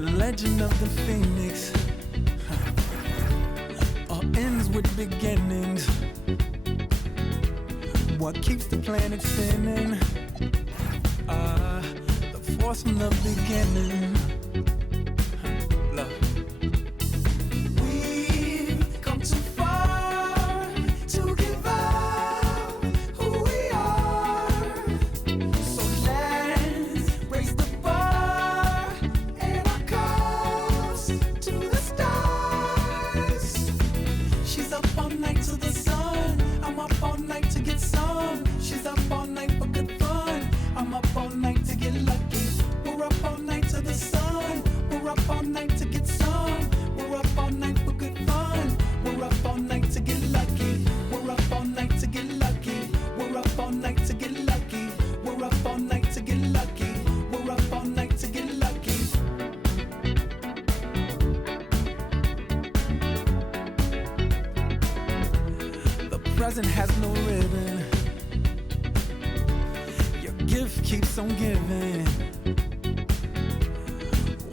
legend of the phoenix all ends with beginnings. What keeps the planet spinning? The force from the beginning. Love. We've come too far to give up who we are. So let's raise the bar and our cups to the stars. She's up all night to the sun. I'm up all night to get some. She's up all night for good fun. I'm up all night to get lucky. We're up all night to the sun. We're up all night to get some. We're up all night for good fun. We're up all night to get lucky. We're up all night to get lucky. We're up all night to get lucky. We're up all night to get lucky. We're up all night to get lucky. The present has no ribbon. Your gift keeps on giving.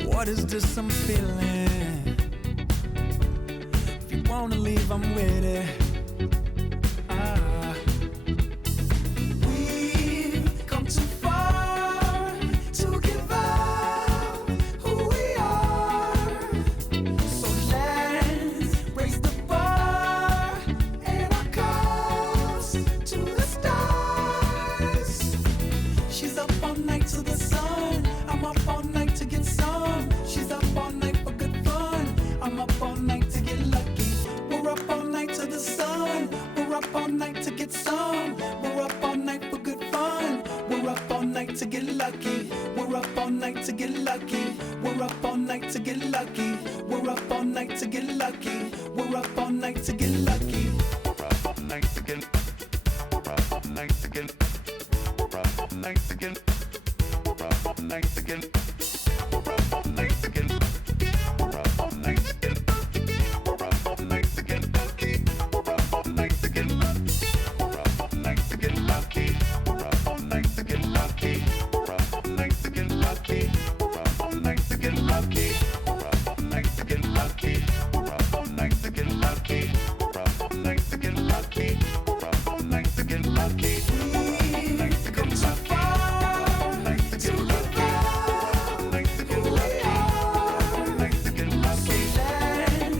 What is this I'm feeling? If you wanna leave, I'm with it. We've come too far to give up who we are. So let's raise the bar and our cups to the stars. She's up all night to the sun. I'm up all night to get some. She's up all night for good fun. I'm up all night to get lucky. We're up all night to the sun. We're up all night to get some. We're up all night for good fun. We're up all night to get lucky. We're up all night to get lucky. We're up all night to get lucky. We're up all night to get lucky. We're up all night to get lucky. We're up all night to get. We're up all night to get. We're up all night to get. We're up all night to get. We're up all night to get. We're up all night to get. We're up all night to get lucky. We're up all night to get lucky. We're up all night to get lucky. We're up all night to get lucky. We're up all night to get lucky. We're up all night to get lucky. We're up all night to get lucky. We're up all night to get lucky. We're up all night to get lucky. We're up all night to get lucky. We've come too far to give up who we are. So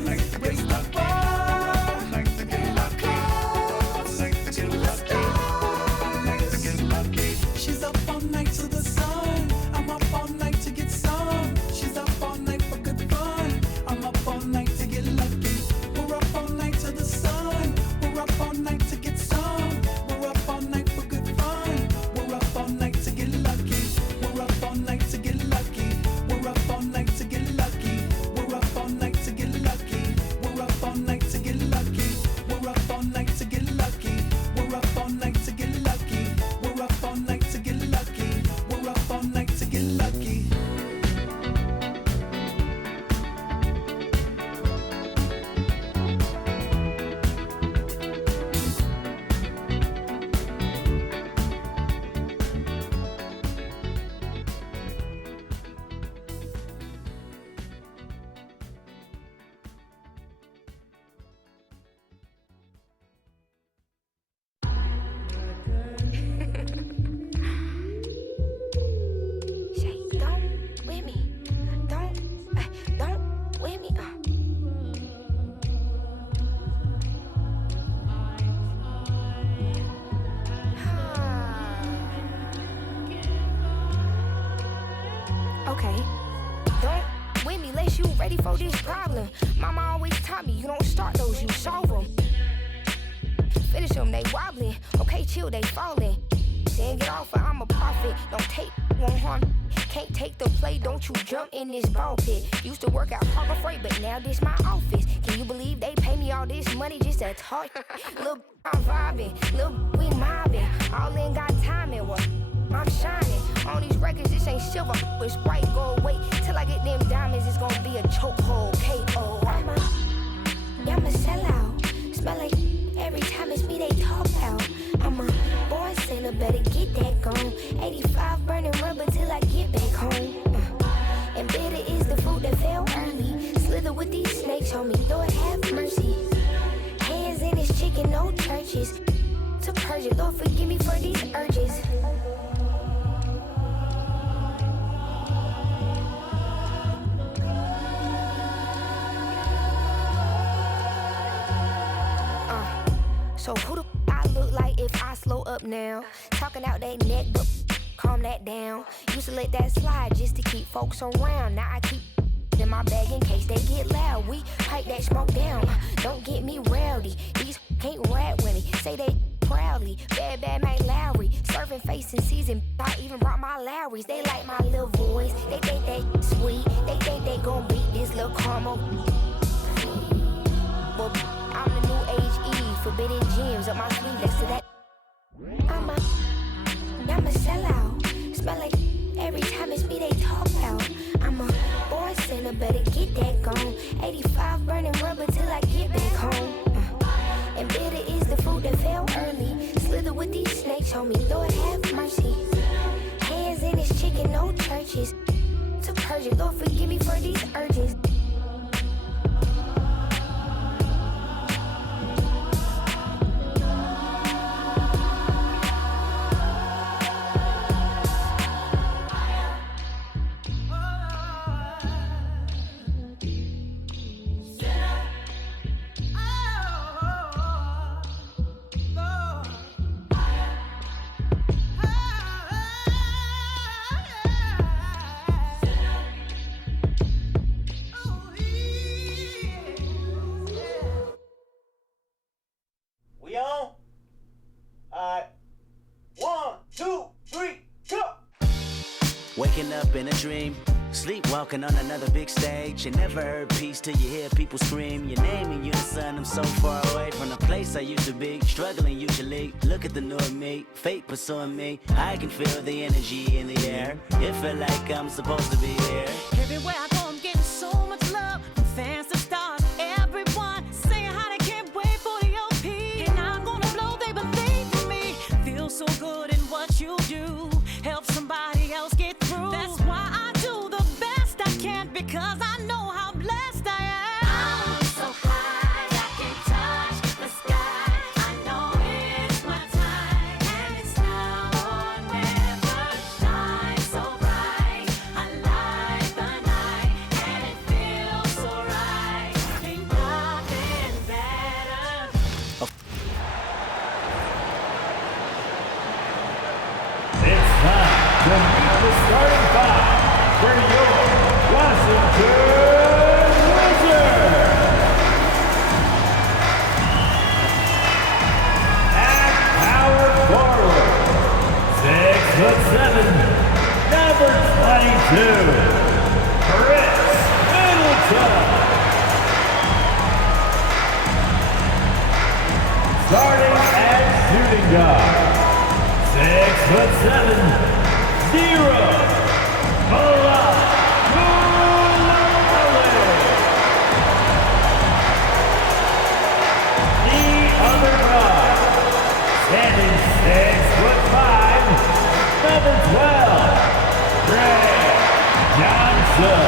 let's raise the bar and our cups to the stars. She's up all night to the sun. I'm up all night to get some. She's up all night for good fun. I'm up all night to get lucky. We're up all night to the sun. We're up all night to get some. We're up all night for good fun. We're up all night to get lucky. We're up all night to get lucky. We're up all night to get lucky. We're up all night to get lucky. We're up all night to get lucky. We're up all night to get lucky. We're up all night to get lucky. We're up all night to get lucky. We're up all night to get lucky. Shay, don't with me. Don't with me. Okay. Don't with me, unless you ready for this problem. Mama always taught me, you don't start those, you solve them. Finish them, they wobbling. Okay, chill, they falling. Then get off, or I'm a prophet. Don't take, won't harm. Can't take the play, don't you jump in this ball pit. Used to work out Park Afraid, but now this my office. Can you believe they pay me all this money just to talk? Look, I'm vibing, look, we mobbing. All in got timing, what? I'm shining. On these records, this ain't silver, it's white gold. Wait till I get them diamonds, it's gonna be a chokehold. K.O. I'm a sellout. Smell like every time it's me they talk out. I'm a born sinner, better get that gone. 85 burning rubber till I get back home. And bitter is the food churches. To purge it, Lord, forgive me for these urges. So who the I look like if I slow up now? Talking out that neck, but calm that down. Used to let that slide just to keep folks around. Now I keep in my bag in case they get loud. We pipe that smoke down. Don't get me rowdy. These can't rap with me. Say they proudly. Bad Mike Lowry. Serving face in season. I even brought my Lowrys. They like my little voice. They think they sweet. They think they gon' beat this little caramel. Well, I'm the new age Eve. Forbidden gems up my sleeve next to that. I'm a sellout. Smell like every time it's me they talk out. I'm a boy sinner, better get that gone. 85 burning rubber till I get back home. And bitter is the fruit that fell early. Slither with these snakes, homie, Lord have mercy. Hands in his chicken, no churches. To purge it, Lord forgive me for these urges. Waking up in a dream, sleepwalking on another big stage. You never heard peace till you hear people scream your name in unison. I'm so far away from the place I used to be, struggling usually. Look at the new me, fate pursuing me. I can feel the energy in the air. It feel like I'm supposed to be here. Everywhere I go, I'm getting so much love from fans to stars. Everyone saying how they can't wait for the OP. And I'm gonna blow, they believe in me. Feel so good in what you do. Help somebody else get through. That's why I do the best I can, because I know how blessed I am. I'm so high, I can touch the sky. I know it's my time, and it's now or never. Shine so bright, I light the night, and it feels so right. Ain't nothing better. It's time to meet the starting five for your Washington Wizards. At power forward, 6'7", number 22, Chris Middleton. Starting at shooting guard, 6'7", 0, Bilal Coulibaly. The other guard, standing 6'5", number 12, Ray Johnson.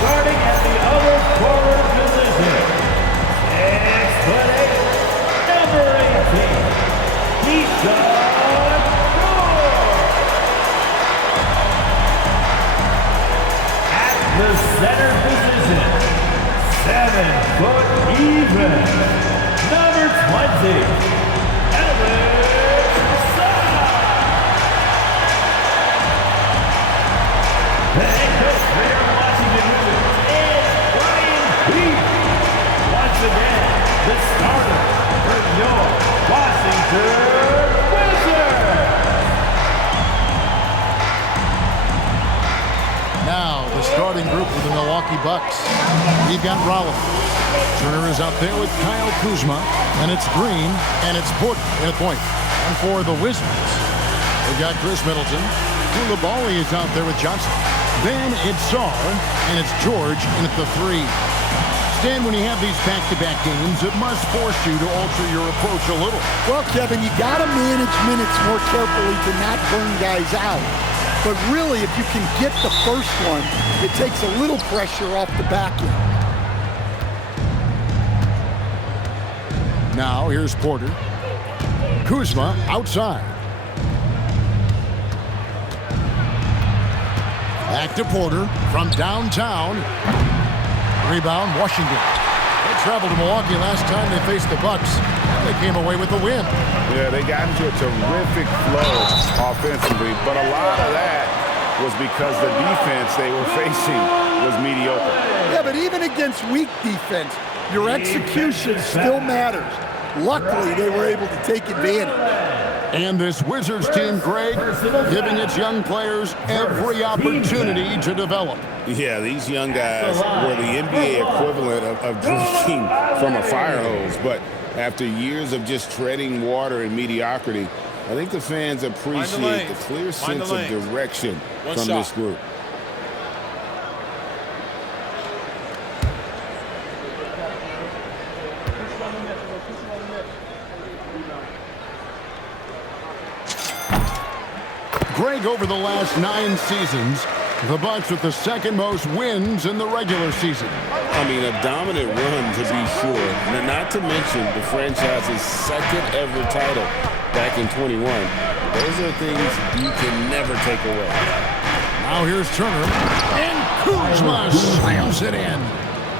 Starting at the other forward position, 6'8", number 18, at the center position, 7 foot even, number 20, the head coach for your Washington Wizards is Brian Heath. Once again, the starter for your Washington Wizards. Now, the starting group for the Milwaukee Bucks. We've got Rollins. Turner is out there with Kyle Kuzma, and it's Green, and it's Porter at point. And for the Wizards, we've got Chris Middleton. Coulibaly is out there with Johnson. Then it's Sarr, and it's George in at the 3. Stan, when you have these back-to-back games, it must force you to alter your approach a little. Well, Kevin, you got to manage minutes more carefully to not burn guys out. But really, if you can get the first one, it takes a little pressure off the back end. Now here's Porter. Kuzma outside. Back to Porter from downtown. Rebound, Washington. They traveled to Milwaukee last time they faced the Bucks. They came away with the win. Yeah, they got into a terrific flow offensively, but a lot of that was because the defense they were facing was mediocre. Yeah, but even against weak defense, your execution still matters. Luckily, they were able to take advantage. And this Wizards team, Greg, giving its young players every opportunity to develop. Yeah, these young guys were the NBA equivalent of drinking from a fire hose. But after years of just treading water in mediocrity, I think the fans appreciate the clear sense of direction from this group. Greg, over the last 9 seasons, the Bucks with the second most wins in the regular season. I mean, a dominant run to be sure. Not to mention the franchise's second ever title back in 21. Those are things you can never take away. Now here's Turner, and Kuzma slams it in.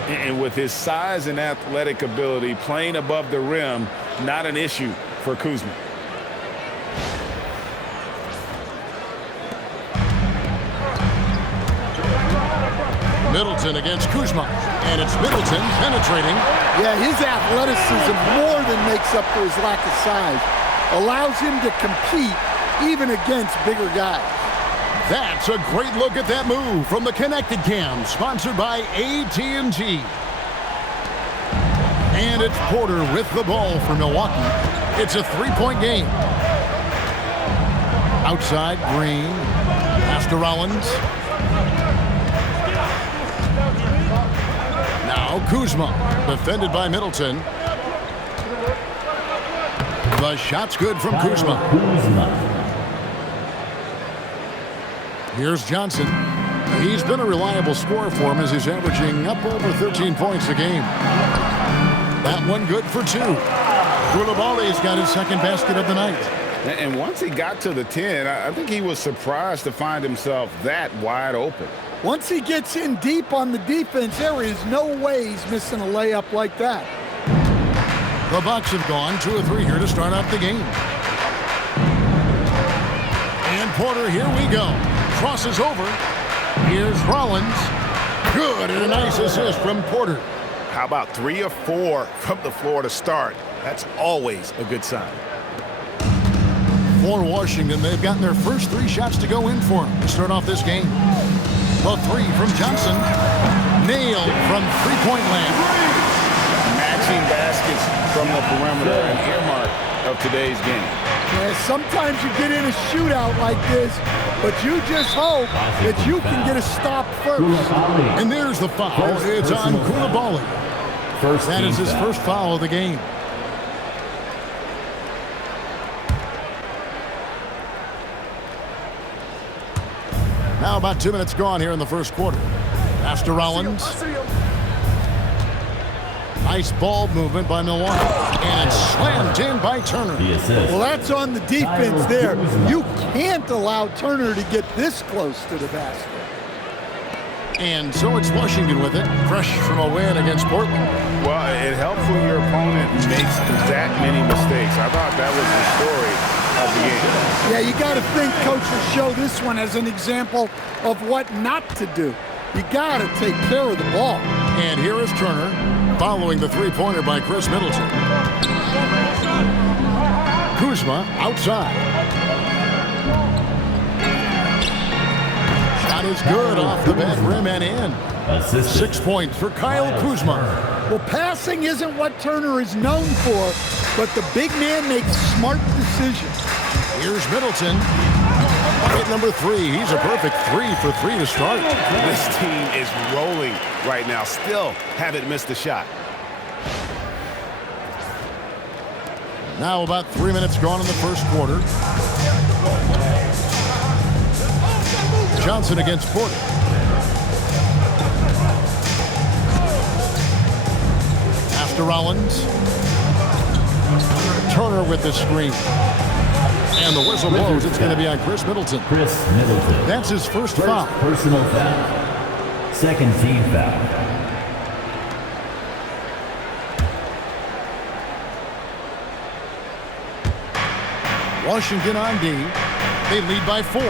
And with his size and athletic ability, playing above the rim, not an issue for Kuzma. Middleton against Kuzma, and it's Middleton penetrating. Yeah, his athleticism more than makes up for his lack of size. Allows him to compete even against bigger guys. That's a great look at that move from the Connected Cam, sponsored by AT&T. And it's Porter with the ball for Milwaukee. It's a 3-point game. Outside, Green. Pass to Rollins. Now Kuzma, defended by Middleton. The shot's good from Kuzma. Here's Johnson. He's been a reliable scorer for him as he's averaging up over 13 points a game. That one good for 2. Coulibaly's got his second basket of the night. And once he got to the 10, I think he was surprised to find himself that wide open. Once he gets in deep on the defense, there is no way he's missing a layup like that. The Bucks have gone 2 of 3 here to start out the game. And Porter, here we go. Crosses over. Here's Rollins. Good, and a nice assist from Porter. How about 3 of 4 from the floor to start? That's always a good sign. For Washington, they've gotten their first 3 shots to go in for them to start off this game. The 3 from Johnson. Nailed from three-point land. Matching baskets from the perimeter, an earmark of today's game. Yeah, sometimes you get in a shootout like this, but you just hope that you can get a stop first. And there's the foul. It's on Coulibaly. That is his first foul of the game. Now about 2 minutes gone here in the first quarter. Pass to Rollins. Nice ball movement by Milwaukee. And it's slammed in by Turner. Well, that's on the defense there. You can't allow Turner to get this close to the basket. And so it's Washington with it, fresh from a win against Portland. Well, it helps when your opponent makes that many mistakes. I thought that was the story of the game. Yeah, you got to think coach will show this one as an example of what not to do. You got to take care of the ball. And here is Turner, following the three-pointer by Chris Middleton. Kuzma outside. Shot is good off the back rim and in. 6 points for Kyle Kuzma. Well, passing isn't what Turner is known for, but the big man makes smart decisions. Here's Middleton. Bucket number 3. He's a perfect 3 for 3 to start. This team is rolling right now. Still haven't missed a shot. Now about 3 minutes gone in the first quarter. Johnson against Porter. Pass to Rollins. Turner with the screen. And the whistle blows. It's going to be on Chris Middleton. Chris Middleton. That's his first foul. Personal foul. Second team foul. Washington on D. They lead by 4.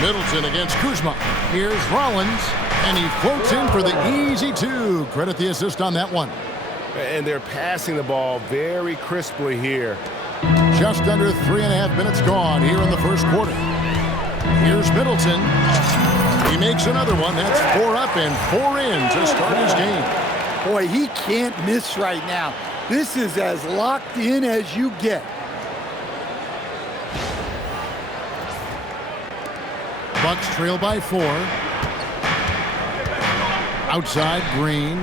Middleton against Kuzma. Here's Rollins, and he floats in for the easy 2. Credit the assist on that one. And they're passing the ball very crisply here. Just under 3.5 minutes gone here in the first quarter. Here's Middleton. He makes another one. That's 4 up and 4 in to start his game. Boy, he can't miss right now. This is as locked in as you get. Bucks trail by 4. Outside, Green.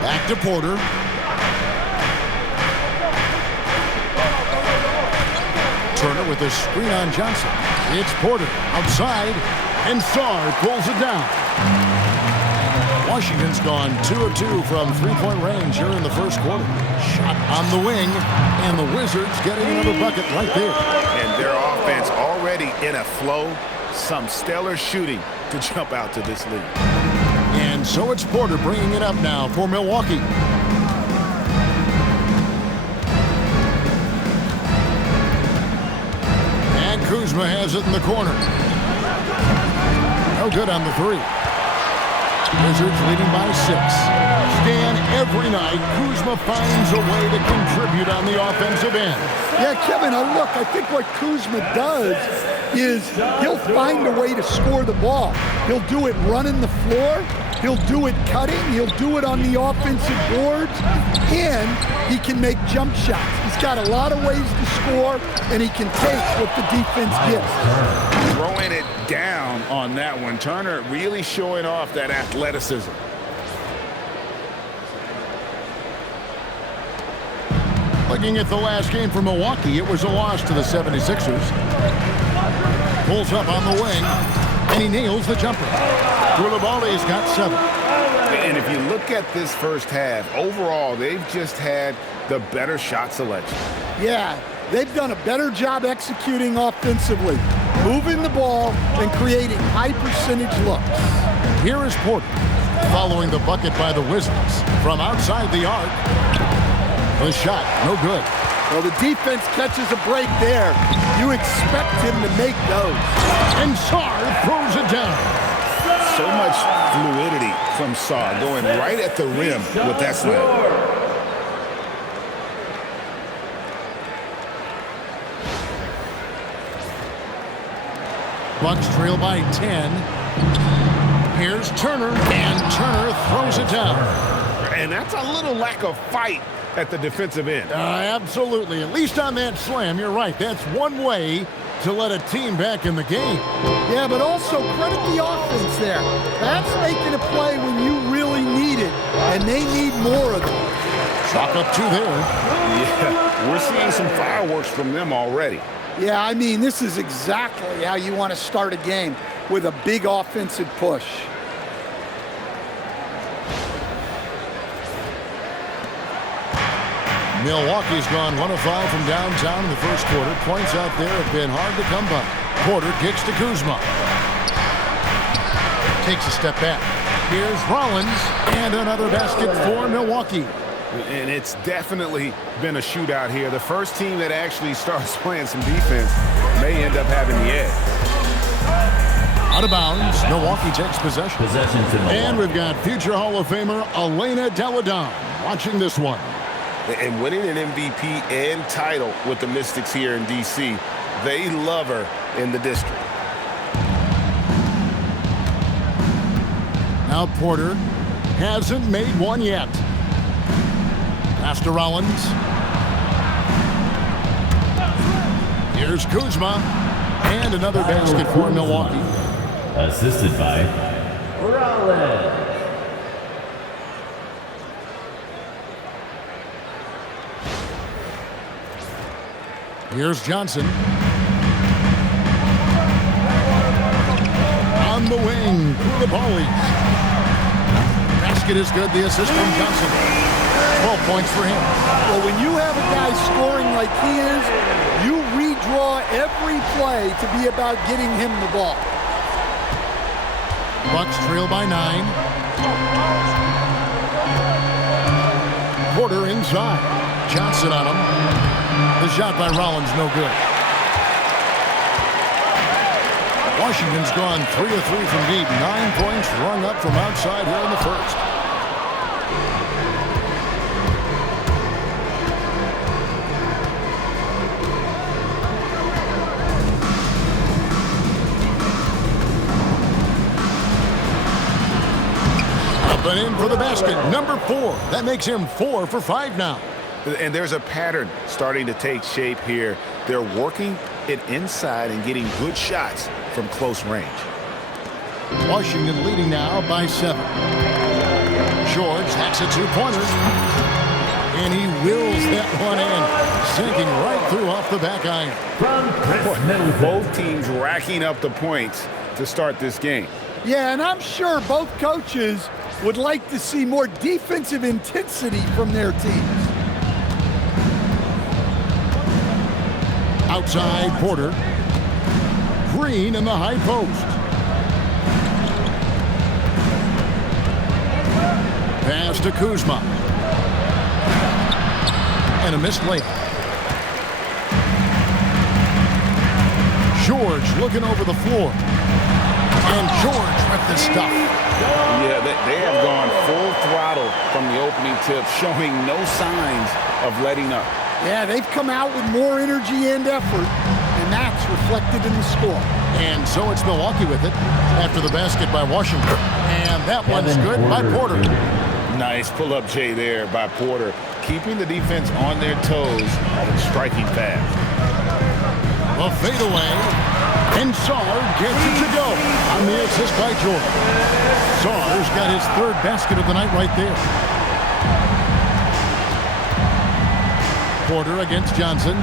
Back to Porter. Turner with a screen on Johnson. It's Porter outside, and Sarr pulls it down. Washington's gone 2 of 2 from three-point range here in the first quarter. Shot on the wing, and the Wizards getting another bucket right there. And their offense already in a flow. Some stellar shooting to jump out to this lead. And so it's Porter bringing it up now for Milwaukee. And Kuzma has it in the corner. No good on the 3. Wizards leading by 6. Stan, every night, Kuzma finds a way to contribute on the offensive end. Yeah, Kevin, look, I think what Kuzma does is he'll find a way to score the ball. He'll do it running the floor. He'll do it cutting. He'll do it on the offensive boards. And he can make jump shots. He's got a lot of ways to score, and he can take what the defense gives. Throwing it down on that one. Turner really showing off that athleticism. Looking at the last game for Milwaukee, it was a loss to the 76ers. Pulls up on the wing, and he nails the jumper. Coulibaly's got 7. And if you look at this first half, overall, they've just had the better shot selection. Yeah, they've done a better job executing offensively, moving the ball and creating high-percentage looks. Here is Porter, following the bucket by the Wizards. From outside the arc, the shot, no good. Well, the defense catches a break there. You expect him to make those. And Sarr throws it down. So much fluidity from Sarr, going right at the rim with that slam. Bucks trail by 10. Here's Turner, and Turner throws it down. And that's a little lack of fight at the defensive end. Absolutely. At least on that slam, you're right. That's one way to let a team back in the game. Yeah, but also credit the offense there. That's making a play when you really need it, and they need more of it. Chalk up 2 there. Yeah, we're seeing some fireworks from them already. Yeah, I mean, this is exactly how you want to start a game, with a big offensive push. Milwaukee's gone 1 of 5 from downtown in the first quarter. Points out there have been hard to come by. Porter kicks to Kuzma. Takes a step back. Here's Rollins, and another basket for Milwaukee. And it's definitely been a shootout here. The first team that actually starts playing some defense may end up having the edge. Out of bounds, Milwaukee takes possession. Possession to Milwaukee. And we've got future Hall of Famer Elena Delle Donne watching this one. And winning an MVP and title with the Mystics here in D.C., they love her in the district. Now Porter hasn't made one yet. Pass to Rollins. Here's Kuzma. And another basket for Milwaukee. Assisted by Rollins. Here's Johnson. On the wing, Coulibaly. basket is good. The assist from Johnson. 12 points for him. Well, when you have a guy scoring like he is, you redraw every play to be about getting him the ball. Bucks trail by 9. Porter inside. Johnson on him. The shot by Rollins, no good. Washington's gone 3 of 3 from deep. 9 points rung up from outside here in the first. Up and in for the basket. Number 4. That makes him 4 for 5 now. And there's a pattern starting to take shape here. They're working it inside and getting good shots from close range. Washington leading now by 7. George hacks a two-pointer. And he wills that one in, sinking right through off the back iron. Both teams racking up the points to start this game. Yeah, and I'm sure both coaches would like to see more defensive intensity from their teams. Outside, Porter. Green in the high post. Pass to Kuzma. And a missed layup. George looking over the floor. And George with the stuff. Yeah, they have gone full throttle from the opening tip, showing no signs of letting up. Yeah, they've come out with more energy and effort, and that's reflected in the score. And so it's Milwaukee with it after the basket by Washington. And that one's good by Porter. Nice pull-up J there by Porter, keeping the defense on their toes and striking fast. A fadeaway, and Saar gets it to go on the assist by George. Saar's got his 3rd basket of the night right there. Porter against Johnson.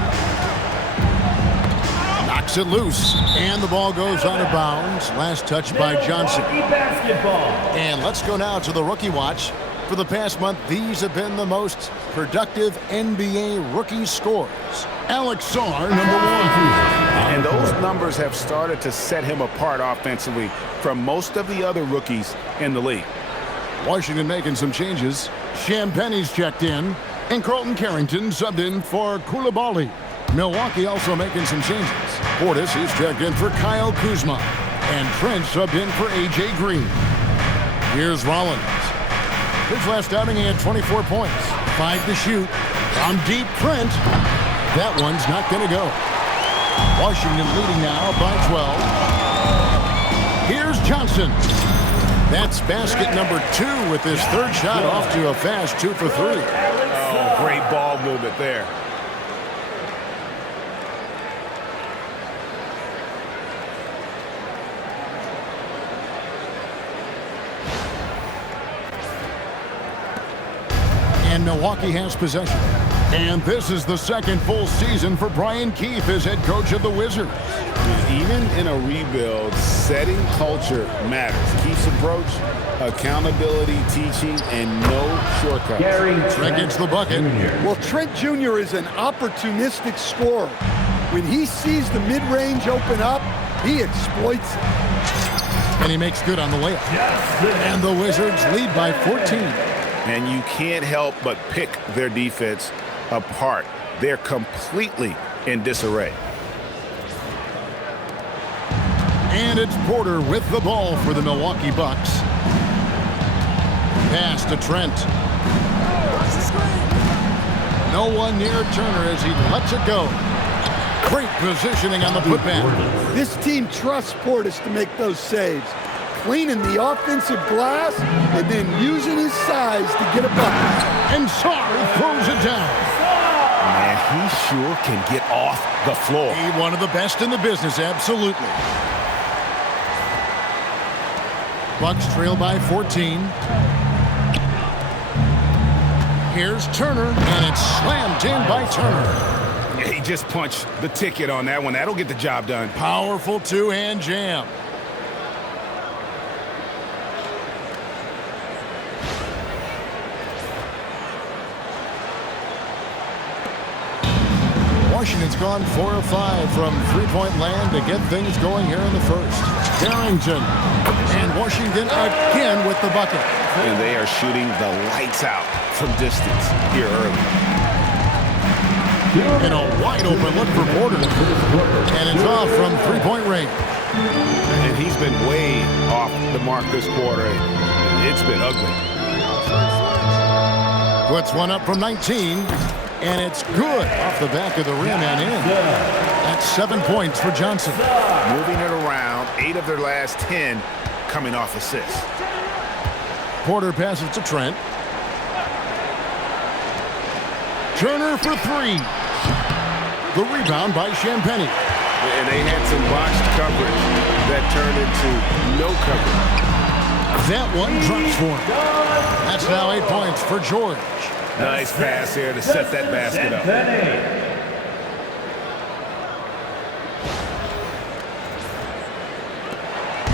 Knocks it loose, and the ball goes out of bounds. Last touch by Johnson. And let's go now to the rookie watch. For the past month, these have been the most productive NBA rookie scores. Alex Saar, number 1. And those numbers have started to set him apart offensively from most of the other rookies in the league. Washington making some changes. Champagne's checked in, and Carlton Carrington subbed in for Coulibaly. Milwaukee also making some changes. Portis is checked in for Kyle Kuzma, and Trent subbed in for A.J. Green. Here's Rollins. His last outing, he had 24 points. 5 to shoot. From deep, Trent. That one's not going to go. Washington leading now by 12. Here's Johnson. That's basket number 2 with his 3rd shot off to a fast 2 for 3. Oh, great ball movement there. And Milwaukee has possession. And this is the 2nd full season for Brian Keefe as head coach of the Wizards. Even in a rebuild, setting culture matters. Keefe's approach, accountability, teaching, and no shortcuts. Trent gets the bucket. Well, Trent Jr. is an opportunistic scorer. When he sees the mid-range open up, he exploits it. And he makes good on the layup. And the Wizards lead by 14. And you can't help but pick their defense apart. They're completely in disarray. And it's Porter with the ball for the Milwaukee Bucks. Pass to Trent. No one near Turner as he lets it go. Great positioning on the putback. This team trusts Portis to make those saves. Cleaning the offensive glass and then using his size to get a bucket. And Saar throws it down. Man, he sure can get off the floor. He one of the best in the business, absolutely. Bucks trail by 14. Here's Turner, and it's slammed in by Turner. Yeah, he just punched the ticket on that one. That'll get the job done. Powerful two-hand jam. Washington's gone 4 of 5 from three-point land to get things going here in the first. Carrington and Washington again with the bucket. And they are shooting the lights out from distance here early. And a wide open look for Porter. And it's off from three-point range. And he's been way off the mark this quarter. It's been ugly. Puts one up from 19. And it's good off the back of the rim and in. That's 7 points for Johnson. Moving it around, 8 of their last 10 coming off assists. Porter passes to Trent. Turner for 3. The rebound by Champagnie. And they had some botched coverage that turned into no coverage. That one drops for him. That's now 8 points for George. Nice pass here to set that basket up.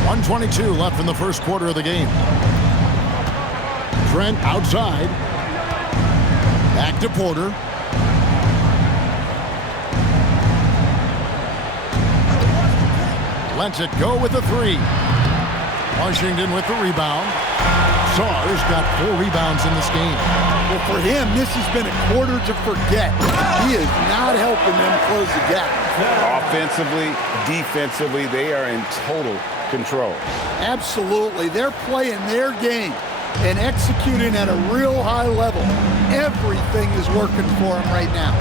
1:22 left in the first quarter of the game. Trent outside. Back to Porter. Lets it go with the 3. Washington with the rebound. Saar's got 4 rebounds in this game. Well, for him, this has been a quarter to forget. He is not helping them close the gap. Offensively, defensively, they are in total control. Absolutely. They're playing their game and executing at a real high level. Everything is working for them right now.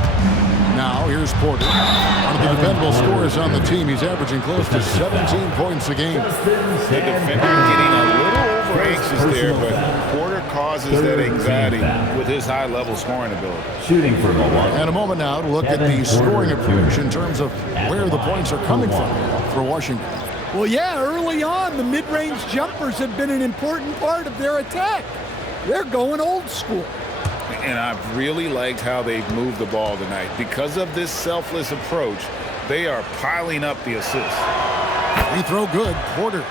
Now, here's Porter. One of the dependable scorers on the team. He's averaging close to 17 points a game. The defender getting a little over anxious there, but Porter causes that anxiety with his high-level scoring ability. Shooting for Milwaukee. And a moment now to look at the scoring approach in terms of where the points are coming from for Washington. Well, yeah, early on, the mid-range jumpers have been an important part of their attack. They're going old school. And I've really liked how they've moved the ball tonight. Because of this selfless approach, they are piling up the assists. Free throw good, Porter.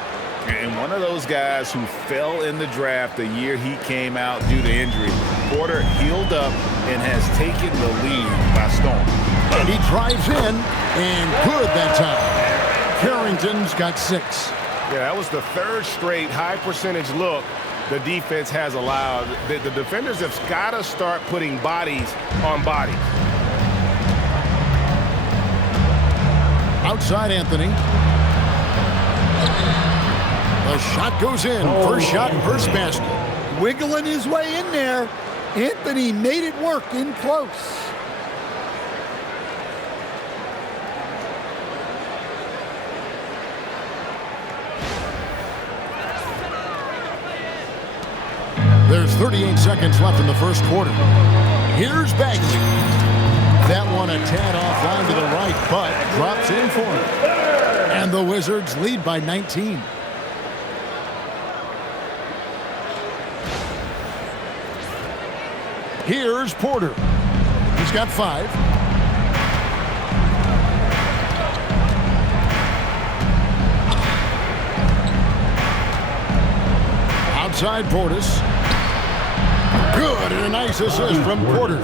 And one of those guys who fell in the draft the year he came out due to injury. Porter healed up and has taken the lead by storm. And he drives in, and good that time. Carrington's got 6. Yeah, that was the 3rd straight high percentage look the defense has allowed. The defenders have got to start putting bodies on bodies. Outside Anthony. The shot goes in. First shot, first basket. Wiggling his way in there. Anthony made it work in close. There's 38 seconds left in the first quarter. Here's Bagley. That one a tad offline to the right, but drops in for him. And the Wizards lead by 19. Here's Porter. He's got 5. Outside Portis. Good, and a nice assist from Porter.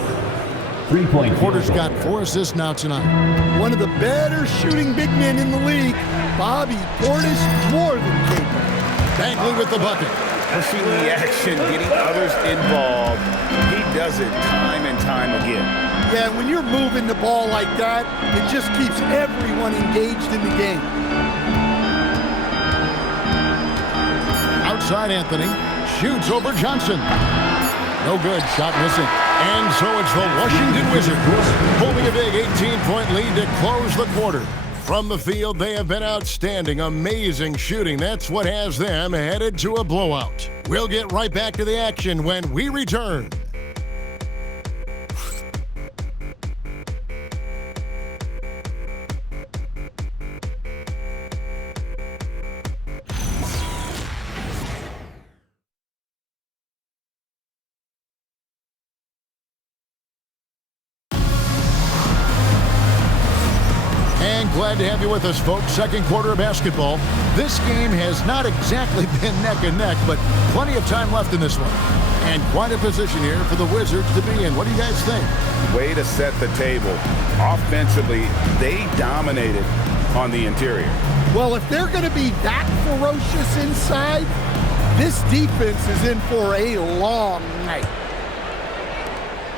3-point. Porter's got 4 assists now tonight. One of the better shooting big men in the league. Bobby Portis, more than capable. Bagley with the bucket. Pushing the action, getting others involved. He does it time and time again. Yeah, when you're moving the ball like that, it just keeps everyone engaged in the game. Outside Anthony. Shoots over Johnson. No good. Shot missing. And so it's the Washington Wizards holding a big 18-point lead to close the quarter. From the field, they have been outstanding. Amazing shooting. That's what has them headed to a blowout. We'll get right back to the action when we return. Glad to have you with us, folks. Second quarter of basketball. This game has not exactly been neck and neck, but plenty of time left in this one. And quite a position here for the Wizards to be in. What do you guys think? Way to set the table. Offensively, they dominated on the interior. Well, if they're going to be that ferocious inside, this defense is in for a long night.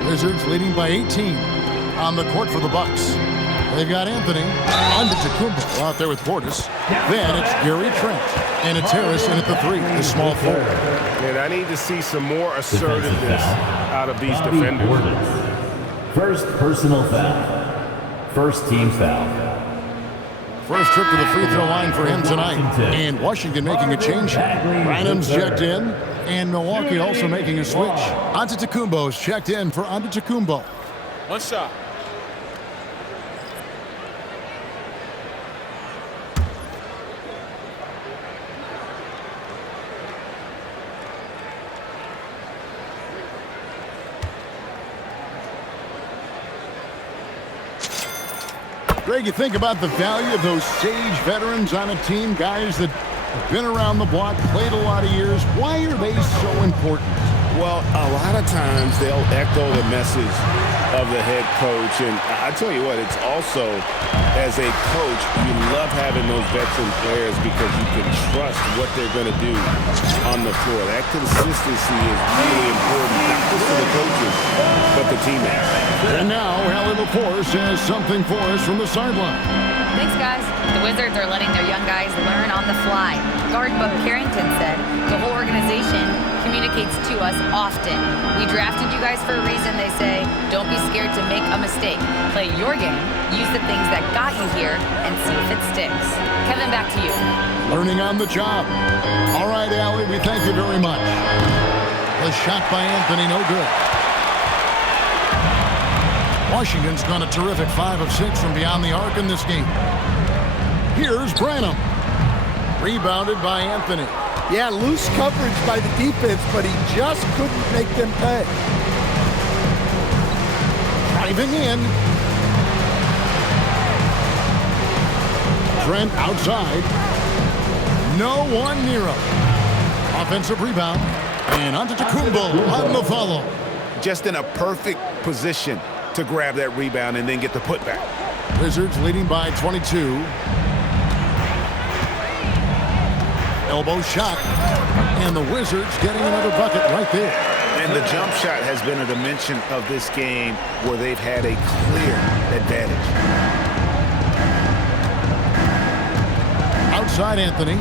Wizards leading by 18 on the court for the Bucks. They've got Anthony Antetokounmpo out there with Portis. Then it's Gary Trent. And it's Harris in at the 3, the small forward. And I need to see some more assertiveness out of these defenders. First personal foul. First team foul. First trip to the free throw line for him tonight. And Washington making a change. Branham's checked in. And Milwaukee also making a switch. Antetokounmpo's checked in for Antetokounmpo. One shot. Greg, you think about the value of those sage veterans on a team, guys that have been around the block, played a lot of years. Why are they so important? Well, a lot of times they'll echo the message of the head coach. And I tell you what, it's also, as a coach, you love having those veteran players because you can trust what they're going to do on the floor. That consistency is really important, not just for the coaches, but the teammates. And now, Allie LaForce has something for us from the sideline. Thanks, guys. The Wizards are letting their young guys learn on the fly. Guard Bo Carrington said, the whole organization communicates to us often. We drafted you guys for a reason, they say. Don't be scared to make a mistake. Play your game, use the things that got you here, and see if it sticks. Kevin, back to you. Learning on the job. All right, Allie, we thank you very much. The shot by Anthony, no good. Washington's gone a terrific 5 of 6 from beyond the arc in this game. Here's Branham. Rebounded by Anthony. Yeah, loose coverage by the defense, but he just couldn't make them pay. Driving in. Trent outside. No one near him. Offensive rebound. And Antetokounmpo on the follow. Just in a perfect position to grab that rebound and then get the putback. Wizards leading by 22. Elbow shot. And the Wizards getting another bucket right there. And the jump shot has been a dimension of this game where they've had a clear advantage. Outside Anthony.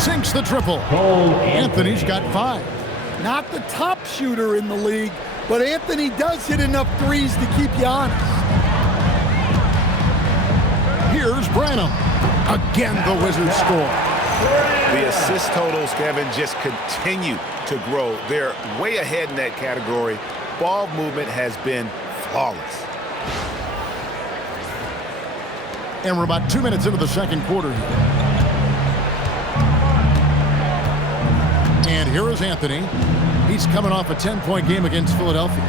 Sinks the triple. Anthony's got 5. Not the top shooter in the league, but Anthony does hit enough threes to keep you honest. Here's Branham. Again, the Wizards score. The assist totals, Kevin, just continue to grow. They're way ahead in that category. Ball movement has been flawless. And we're about 2 minutes into the second quarter here. And here is Anthony. He's coming off a 10-point game against Philadelphia.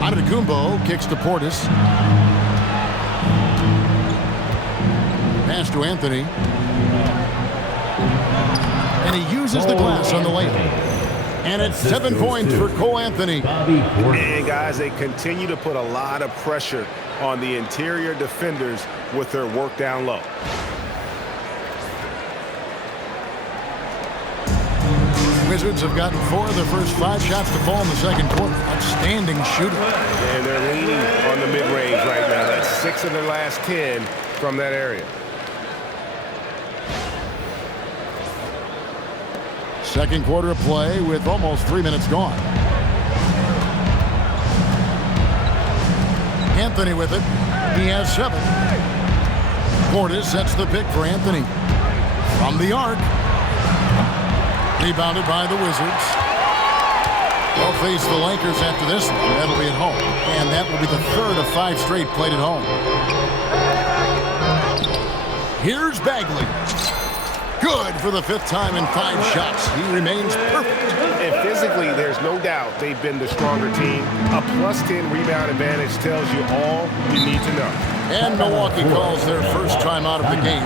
Antetokounmpo kicks to Portis. Pass to Anthony. And he uses the glass on the layup. And it's 7 points for Cole Anthony. And guys, they continue to put a lot of pressure on the interior defenders with their work down low. Wizards have gotten 4 of their first 5 shots to fall in the second quarter. Outstanding shooter. And they're leaning on the mid-range right now. That's 6 of their last 10 from that area. Second quarter of play with almost 3 minutes gone. Anthony with it. He has 7. Portis sets the pick for Anthony. From the arc. Rebounded by the Wizards. They'll face the Lakers after this one. That'll be at home. And that will be the 3rd of 5 straight played at home. Here's Bagley. Good for the 5th time in 5 shots. He remains perfect. And physically, there's no doubt they've been the stronger team. A +10 rebound advantage tells you all you need to know. And Milwaukee calls their first time out of the game.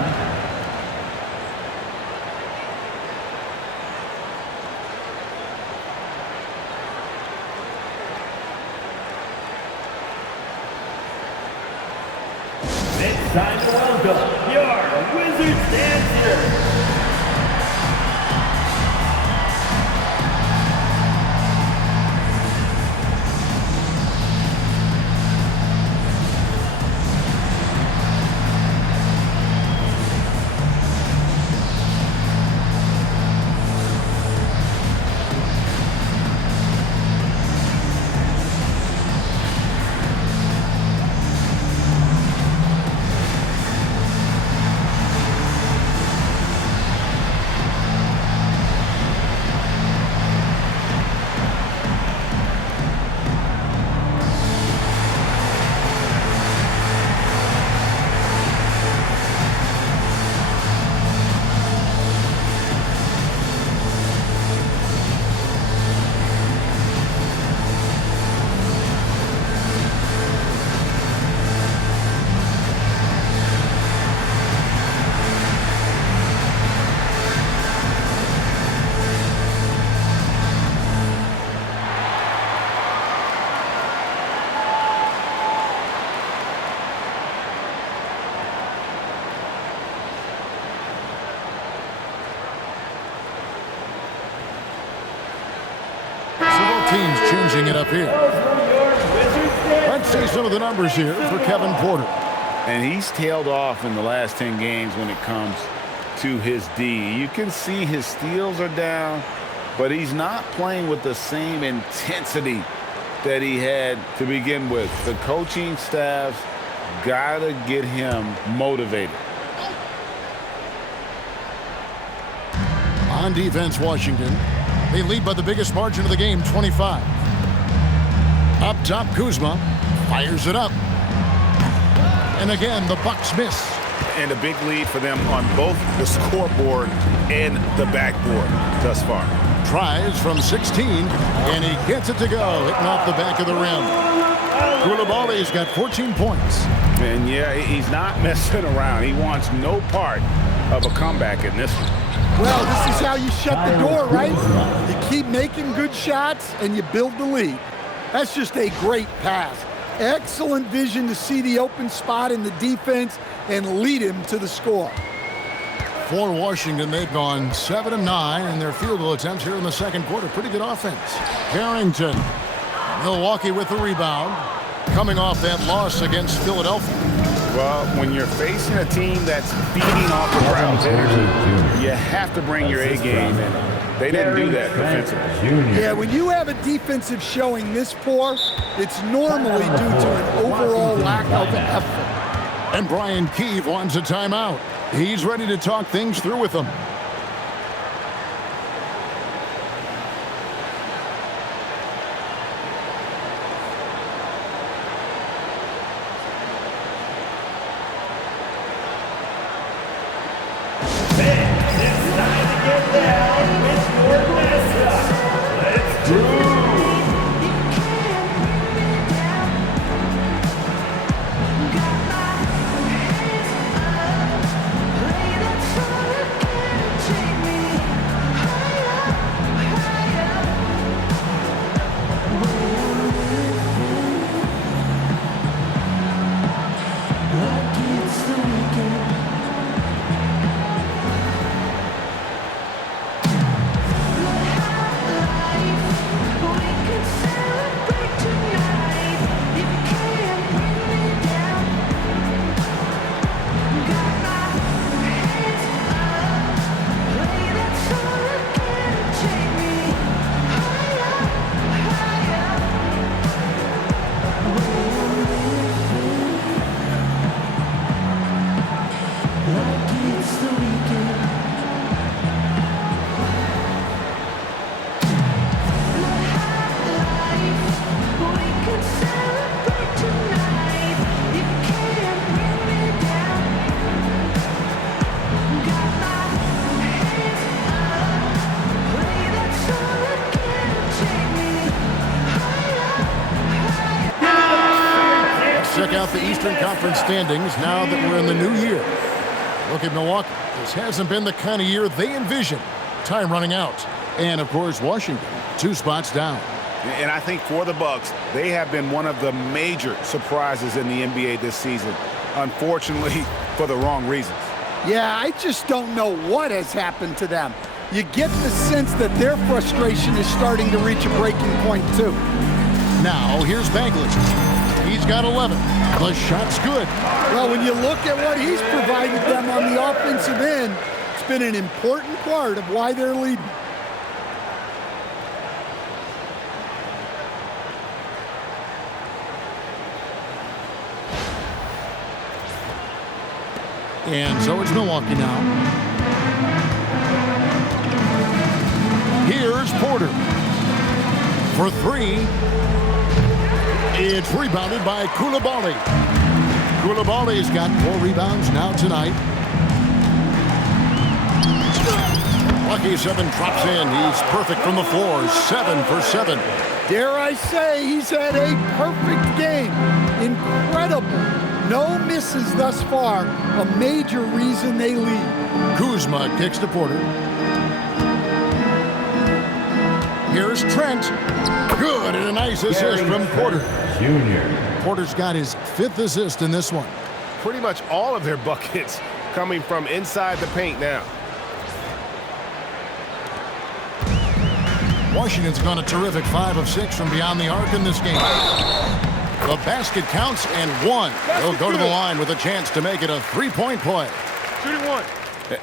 It's time to welcome your Wizards dancer. Teams changing it up here. Let's see some of the numbers here for Kevin Porter. And he's tailed off in the last 10 games when it comes to his D. You can see his steals are down, but he's not playing with the same intensity that he had to begin with. The coaching staff's got to get him motivated. On defense, Washington. They lead by the biggest margin of the game, 25. Up top, Kuzma fires it up. And again, the Bucks miss. And a big lead for them on both the scoreboard and the backboard thus far. Tries from 16, and he gets it to go, hitting off the back of the rim. Coulibaly's got 14 points. And yeah, he's not messing around. He wants no part of a comeback in this one. Well, this is how you shut the door, right? You keep making good shots and you build the lead. That's just a great pass. Excellent vision to see the open spot in the defense and lead him to the score. For Washington, they've gone 7 of 9 in their field goal attempts here in the second quarter. Pretty good offense. Carrington. Milwaukee with the rebound. Coming off that loss against Philadelphia. Well, when you're facing a team that's feeding off the crowd's energy, you have to bring your A game, and they didn't do that defensively. Yeah, when you have a defensive showing this poor, it's normally due to an overall lack of effort. And Brian Keefe wants a timeout. He's ready to talk things through with them. at the Eastern Conference standings now that we're in the new year. Look at Milwaukee. This hasn't been the kind of year they envisioned. Time running out. And, of course, Washington, 2 spots down. And I think for the Bucks, they have been one of the major surprises in the NBA this season. Unfortunately, for the wrong reasons. Yeah, I just don't know what has happened to them. You get the sense that their frustration is starting to reach a breaking point, too. Now, here's Bagley. He's got 11. The shot's good. Well, when you look at what he's provided them on the offensive end, it's been an important part of why they're leading. And so it's Milwaukee now. Here's Porter. For 3. It's rebounded by Coulibaly. Coulibaly's got 4 rebounds now tonight. Lucky 7 drops in. He's perfect from the floor. 7 for 7. Dare I say he's had a perfect game. Incredible. No misses thus far. A major reason they lead. Kuzma kicks to Porter. Here's Trent. Good, and a nice assist from Porter. Jr. Porter's got his 5th assist in this one. Pretty much all of their buckets coming from inside the paint now. Washington's gone a terrific 5 of 6 from beyond the arc in this game. The basket counts and 1. They'll go to the line with a chance to make it a 3-point play. Shooting 1.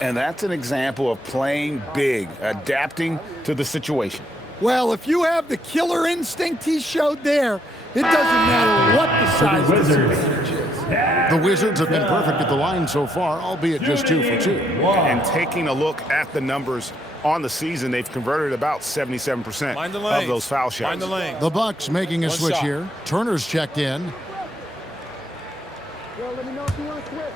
And that's an example of playing big, adapting to the situation. Well, if you have the killer instinct he showed there, it doesn't matter what the size of the advantage is. The Wizards have been perfect at the line so far, albeit just 2 for 2. And taking a look at the numbers on the season, they've converted about 77% of those foul shots. The Bucks making a switch here. Turner's checked in. Let me know if you want to quit.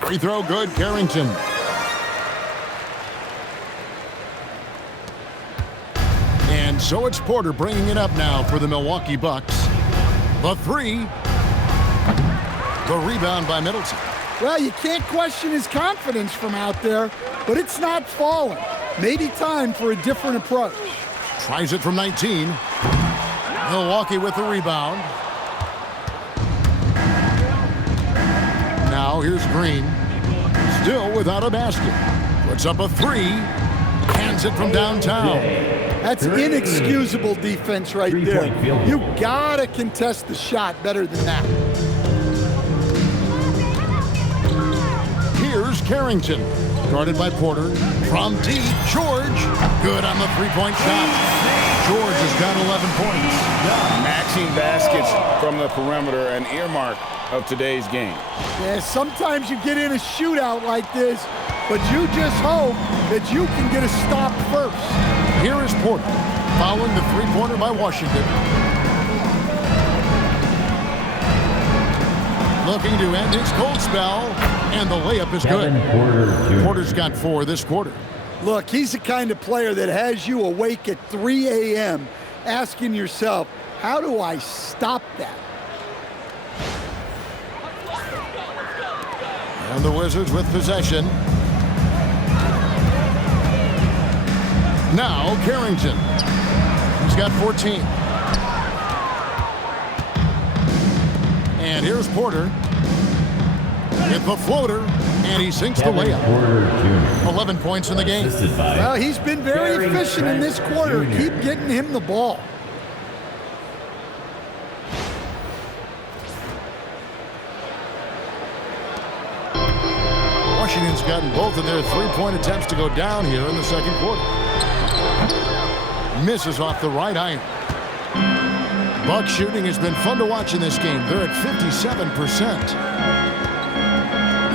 Free throw good, Carrington. And so it's Porter bringing it up now for the Milwaukee Bucks. The 3. The rebound by Middleton. Well, you can't question his confidence from out there, but it's not falling. Maybe time for a different approach. Tries it from 19. Milwaukee with the rebound. Now here's Green. Still without a basket. Puts up a 3. Hands it from downtown. That's inexcusable defense right there. You gotta contest the shot better than that. Here's Carrington. Guarded by Porter. From deep, George. Good on the 3-point shot. George has got 11 points. Matching baskets from the perimeter, an earmark of today's game. Yeah, sometimes you get in a shootout like this, but you just hope that you can get a stop first. Here is Porter, following the 3-pointer by Washington. Looking to end his cold spell, and the layup is good. Porter's got 4 this quarter. Look, he's the kind of player that has you awake at 3 a.m. asking yourself, how do I stop that? And the Wizards with possession. Now Carrington. He's got 14. And here's Porter. With the floater, and he sinks the layup. 11 points in the game. Well, he's been very efficient in this quarter. Keep getting him the ball. Washington's gotten both of their 3-point attempts to go down here in the second quarter. Misses off the right iron. Buck shooting has been fun to watch in this game. They're at 57%.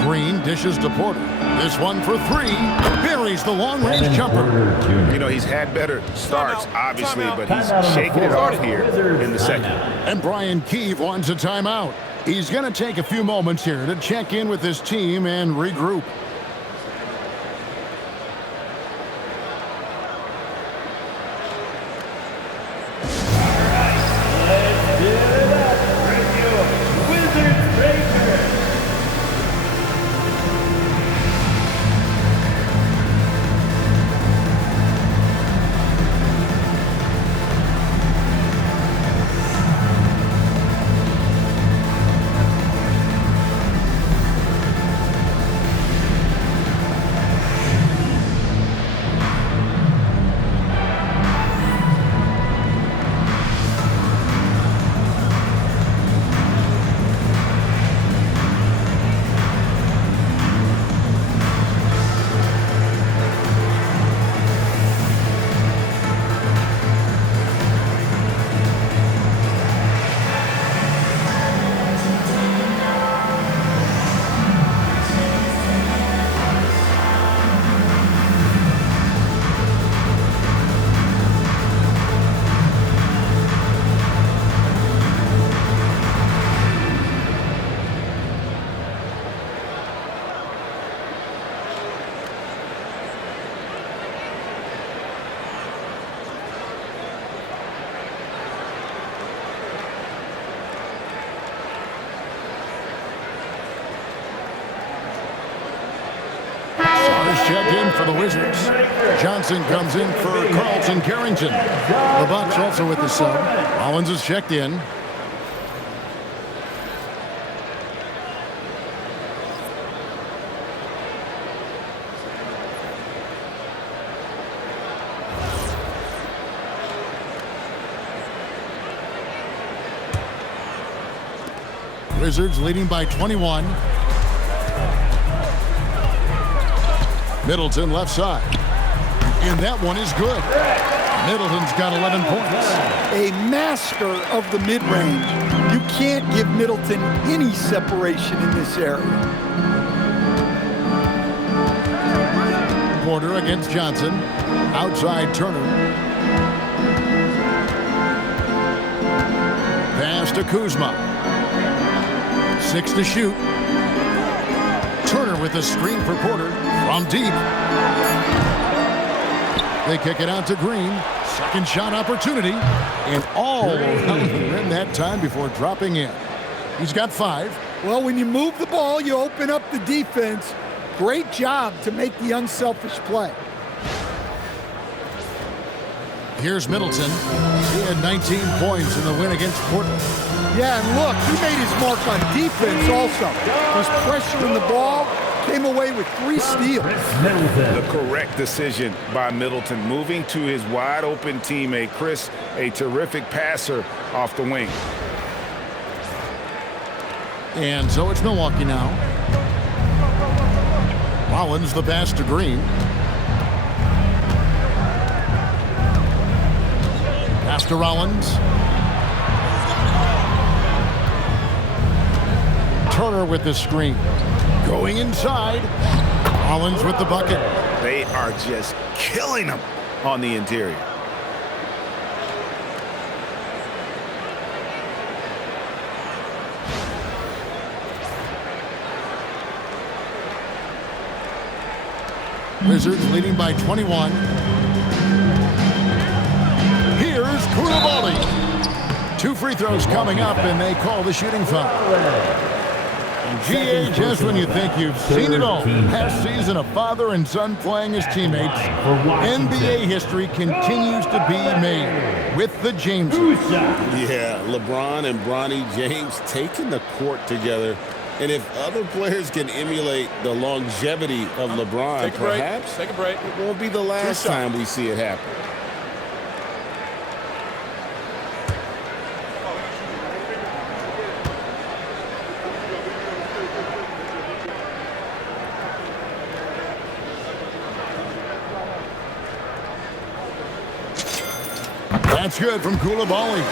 Green dishes to Porter. This one for 3. Buries the long-range jumper. You know, he's had better starts, obviously, but he's shaking it off here in the second. And Brian Keefe wants a timeout. He's going to take a few moments here to check in with his team and regroup. check in for the Wizards. Johnson comes in for Carlton Carrington. The Bucks also with the sub. Rollins is checked in. Wizards leading by 21. Middleton left side. And that one is good. Middleton's got 11 points. A master of the mid-range. You can't give Middleton any separation in this area. Porter against Johnson. Outside Turner. Pass to Kuzma. 6 to shoot. Turner with a screen for Porter from deep. They kick it out to Green. Second shot opportunity. And all around the rim that time before dropping in. He's got 5. Well, when you move the ball, you open up the defense. Great job to make the unselfish play. Here's Middleton. He had 19 points in the win against Portland. Yeah, and look, he made his mark on defense also. Was pressuring the ball, came away with 3 steals. The correct decision by Middleton, moving to his wide-open teammate, Chris, a terrific passer off the wing. And so it's Milwaukee now. Rollins the pass to Green. Pass to Rollins. Turner with the screen. Going inside. Rollins with the bucket. They are just killing them on the interior. Wizards leading by 21. Here's Coulibaly. 2 free throws coming up, and they call the shooting foul. GA, just when you think you've seen it all. Past season, a father and son playing as teammates. NBA history continues to be made with the Jameses. Yeah, LeBron and Bronny James taking the court together. And if other players can emulate the longevity of LeBron, perhaps Take a break. It won't be the last time we see it happen. That's good from Coulibaly.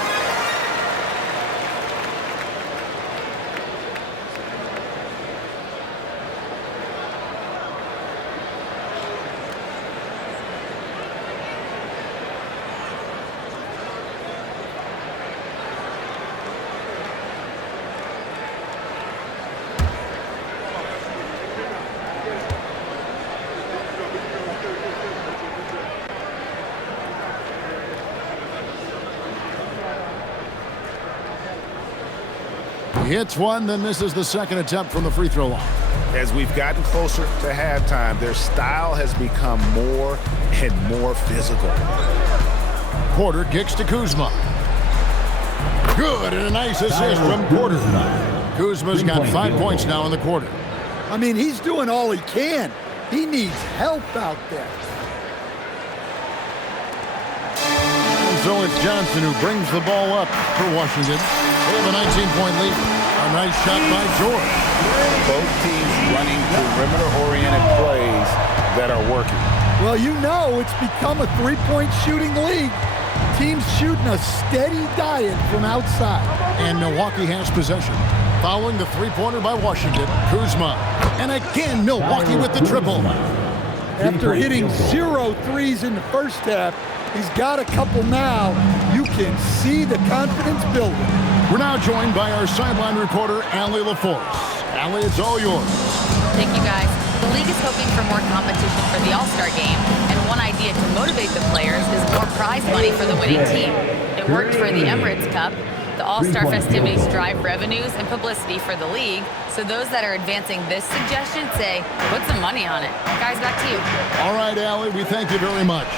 He hits one, then misses the second attempt from the free throw line. As we've gotten closer to halftime, their style has become more and more physical. Porter kicks to Kuzma. Good, and a nice assist from Porter. Kuzma's got 5 points now in the quarter. I mean, he's doing all he can. He needs help out there. And so it's Johnson who brings the ball up for Washington. They have a 19-point lead. A nice shot by George. Both teams running perimeter-oriented plays that are working. Well, you know it's become a 3-point shooting league. Teams shooting a steady diet from outside. And Milwaukee has possession. Following the 3-pointer by Washington, Kuzma. And again, Milwaukee with the triple. After hitting 0 threes in the first half, he's got a couple now. You can see the confidence building. We're now joined by our sideline reporter, Allie LaForce. Allie, it's all yours. Thank you, guys. The league is hoping for more competition for the All-Star game, and one idea to motivate the players is more prize money for the winning team. It worked for the Emirates Cup. The All-Star festivities drive revenues and publicity for the league, so those that are advancing this suggestion say, put some money on it. Guys, back to you. All right, Allie, we thank you very much.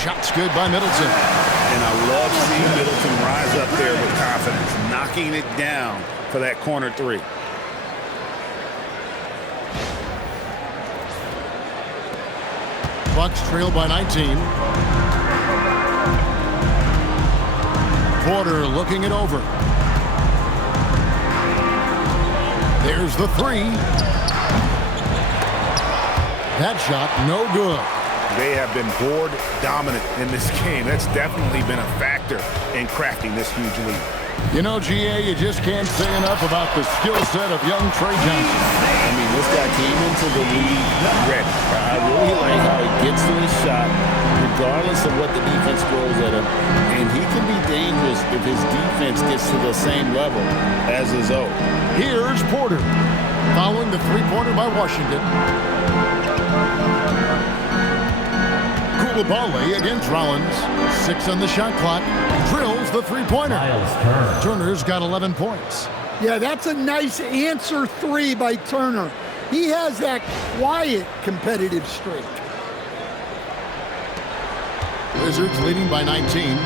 Shot's good by Middleton. And I love seeing Middleton rise up there with confidence, knocking it down for that corner three. Bucks trail by 19. Porter looking it over. There's the three. That shot, no good. They have been board dominant in this game. That's definitely been a factor in crafting this huge lead. You know, GA, you just can't say enough about the skill set of young Trey Johnson. I mean, this guy came into the league ready. I really like how he gets to his shot, regardless of what the defense throws at him. And he can be dangerous if his defense gets to the same level as his own. Here's Porter, following the three-pointer by Washington. Coulibaly against Rollins. 6 on the shot clock. Drills the three-pointer. Turner's got 11 points. Yeah, that's a nice answer three by Turner. He has that quiet competitive streak. Wizards leading by 19.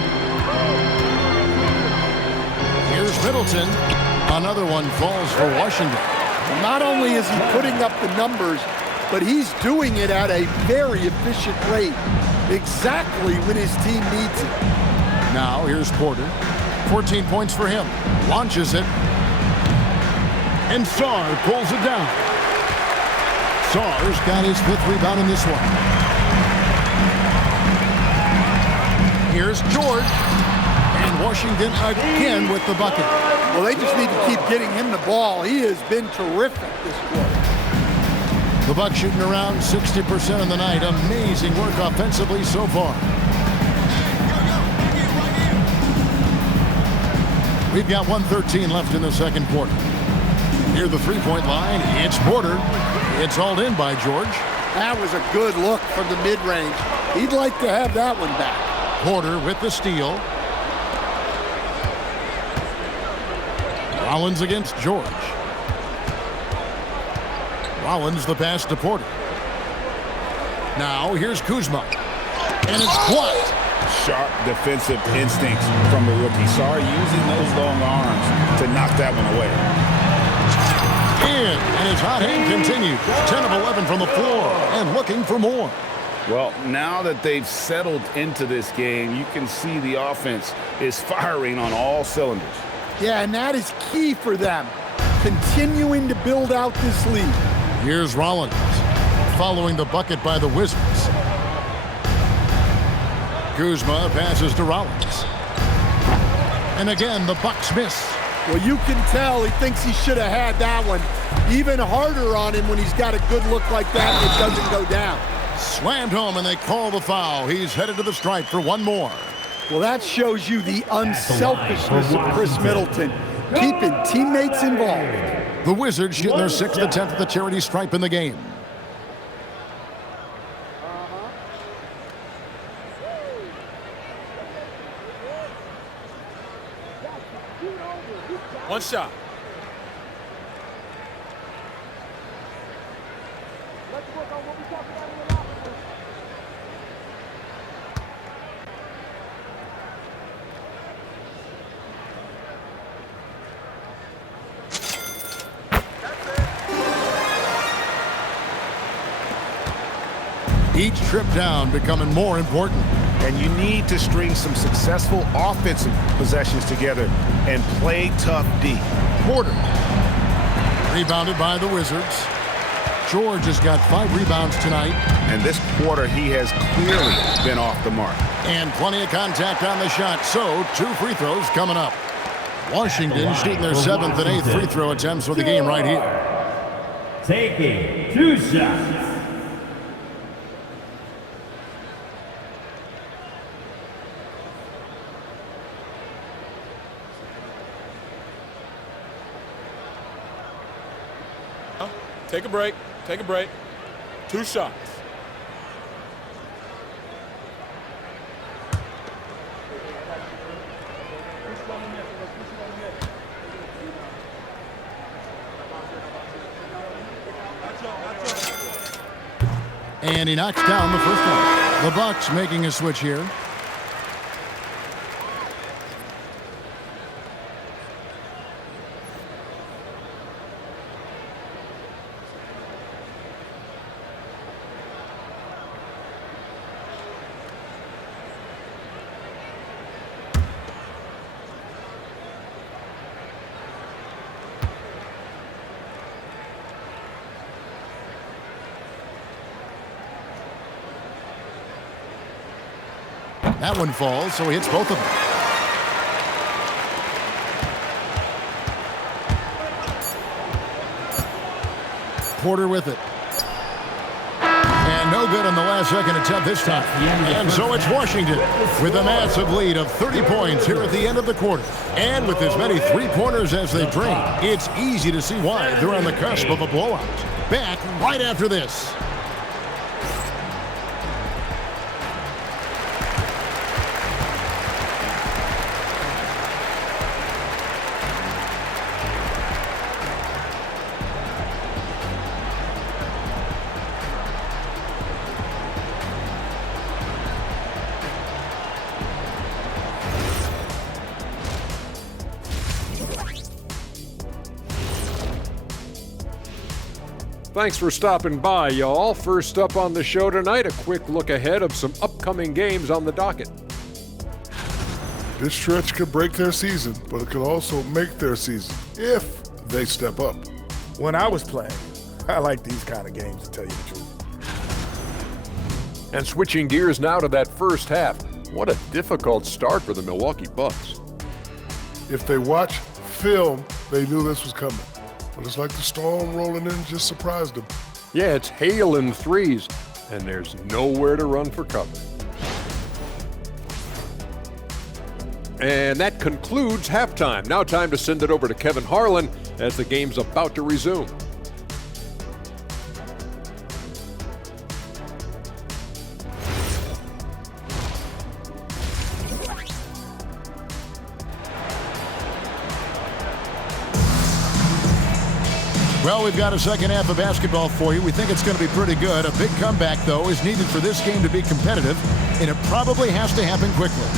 Here's Middleton. Another one falls for Washington. Not only is he putting up the numbers, but he's doing it at a very efficient rate, exactly when his team needs it. Now here's Porter. 14 points for him. Launches it. And Sarr pulls it down. Sarr's got his 5th rebound in this one. Here's George. And Washington again with the bucket. Well, they just need to keep getting him the ball. He has been terrific this quarter. The Bucks shooting around 60% of the night. Amazing work offensively so far. We've got 1:13 left in the second quarter. Near the three-point line, it's Porter. It's hauled in by George. That was a good look from the mid-range. He'd like to have that one back. Porter with the steal. Rollins against George. Rollins the pass to Porter. Now here's Kuzma. And it's blocked. Sharp defensive instincts from the rookie. Sarr using those long arms to knock that one away. And his hot hand continues. 10 of 11 from the floor and looking for more. Well, now that they've settled into this game, you can see the offense is firing on all cylinders. Yeah, and that is key for them, continuing to build out this lead. Here's Rollins, following the bucket by the Wizards. Kuzma passes to Rollins. And again, the Bucks miss. Well, you can tell he thinks he should have had that one. Even harder on him when he's got a good look like that and it doesn't go down. Slammed home and they call the foul. He's headed to the stripe for one more. Well, that shows you the unselfishness of Chris Middleton, keeping teammates involved. The Wizards shooting their 6th attempt at the charity stripe in the game. One shot. Each trip down becoming more important. And you need to string some successful offensive possessions together and play tough D. Porter. Rebounded by the Wizards. George has got 5 rebounds tonight. And this quarter, he has clearly been off the mark. And plenty of contact on the shot, so 2 free throws coming up. Washington shooting their 7th and 8th free throw attempts for the game right here. Taking 2 shots. Take a break. Take a break. 2 shots. And he knocks down the first one. The Bucks making a switch here. That one falls, so he hits both of them. Porter with it. And no good on the last second attempt this time. And so it's Washington with a massive lead of 30 points here at the end of the quarter. And with as many three-pointers as they drain, it's easy to see why they're on the cusp of a blowout. Back right after this. Thanks for stopping by, y'all. First up on the show tonight, a quick look ahead of some upcoming games on the docket. This stretch could break their season, but it could also make their season if they step up. When I was playing, I like these kind of games, to tell you the truth. And switching gears now to that first half. What a difficult start for the Milwaukee Bucks. If they watch film, they knew this was coming. But it's like the storm rolling in just surprised them. Yeah, it's hail and threes, and there's nowhere to run for cover. And that concludes halftime. Now time to send it over to Kevin Harlan as the game's about to resume. Well, we've got a second half of basketball for you. We think it's going to be pretty good. A big comeback, though, is needed for this game to be competitive, and it probably has to happen quickly.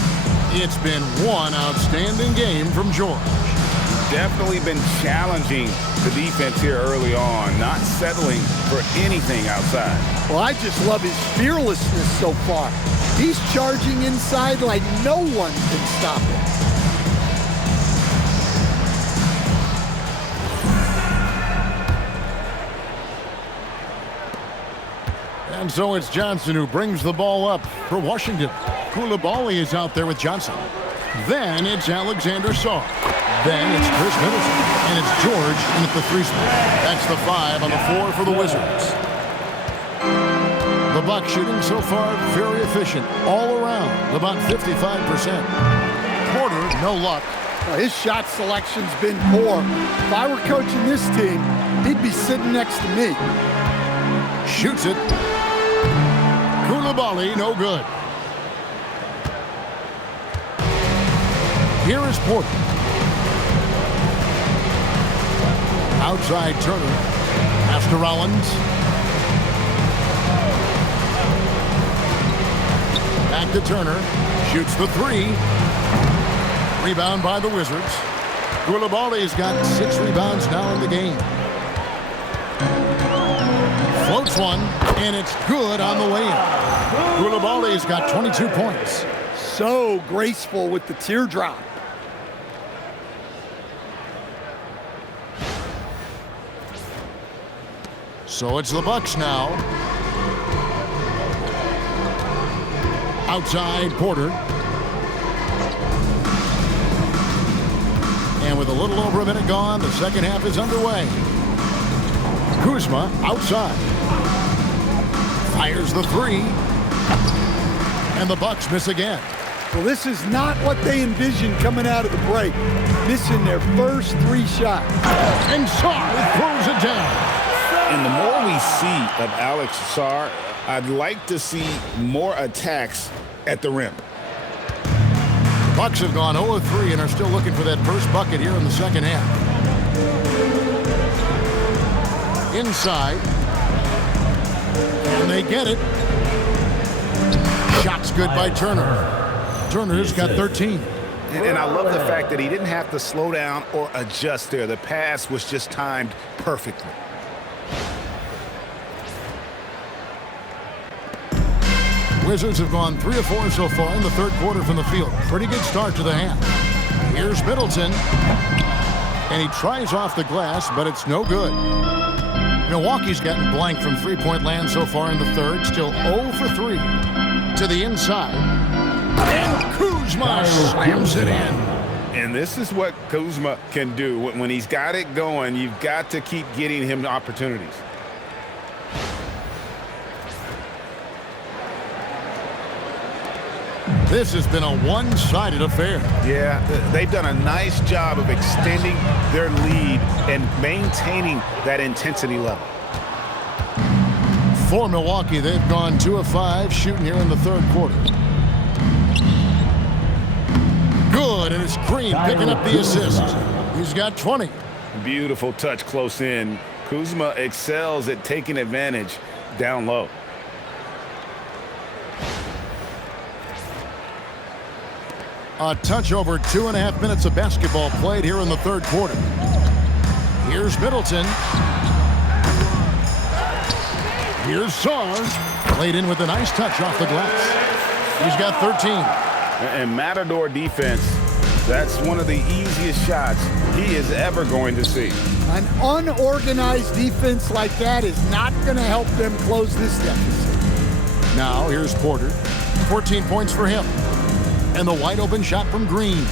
It's been one outstanding game from George. Definitely been challenging the defense here early on, not settling for anything outside. Well, I just love his fearlessness so far. He's charging inside like no one can stop him. And so it's Johnson who brings the ball up for Washington. Coulibaly is out there with Johnson. Then it's Alexander Sarr. Then it's Chris Middleton. And it's George in at the three spot. That's the 5 on the 4 for the Wizards. The Bucks shooting so far very efficient all around, about 55%. Porter, no luck. His shot selection's been poor. If I were coaching this team, he'd be sitting next to me. Shoots it. Coulibaly, no good. Here is Porter. Outside Turner. Pass to Rollins. Back to Turner. Shoots the 3. Rebound by the Wizards. Coulibaly's got 6 rebounds now in the game. Floats one, and it's good on the way in. Coulibaly's got 22 points. So graceful with the teardrop. So it's the Bucks now. Outside Porter. And with a little over a minute gone, the second half is underway. Kuzma outside. Fires the 3. And the Bucks miss again. Well, this is not what they envisioned coming out of the break. Missing their first 3 shots. And Sarr throws it down. And the more we see of Alex Sarr, I'd like to see more attacks at the rim. The Bucks have gone 0-3 and are still looking for that first bucket here in the second half. Inside. And they get it. Shot's good by Turner. Turner's got 13. And I love the fact that he didn't have to slow down or adjust there. The pass was just timed perfectly. Wizards have gone 3 of 4 so far in the third quarter from the field. Pretty good start to the half. Here's Middleton. And he tries off the glass, but it's no good. Milwaukee's gotten blank from three-point land so far in the third. Still 0 for 3. To the inside. And Kuzma slams it in. And this is what Kuzma can do. When he's got it going, you've got to keep getting him opportunities. This has been a one-sided affair. Yeah, they've done a nice job of extending their lead and maintaining that intensity level. For Milwaukee, they've gone 2 of 5 shooting here in the third quarter. Good, and it's Green picking up the assist. He's got 20. Beautiful touch close in. Kuzma excels at taking advantage down low. A touch over 2.5 minutes of basketball played here in the third quarter. Here's Middleton. Here's Saar. Played in with a nice touch off the glass. He's got 13. And Matador defense, that's one of the easiest shots he is ever going to see. An unorganized defense like that is not going to help them close this deficit. Now here's Porter. 14 points for him. And the wide open shot from Green.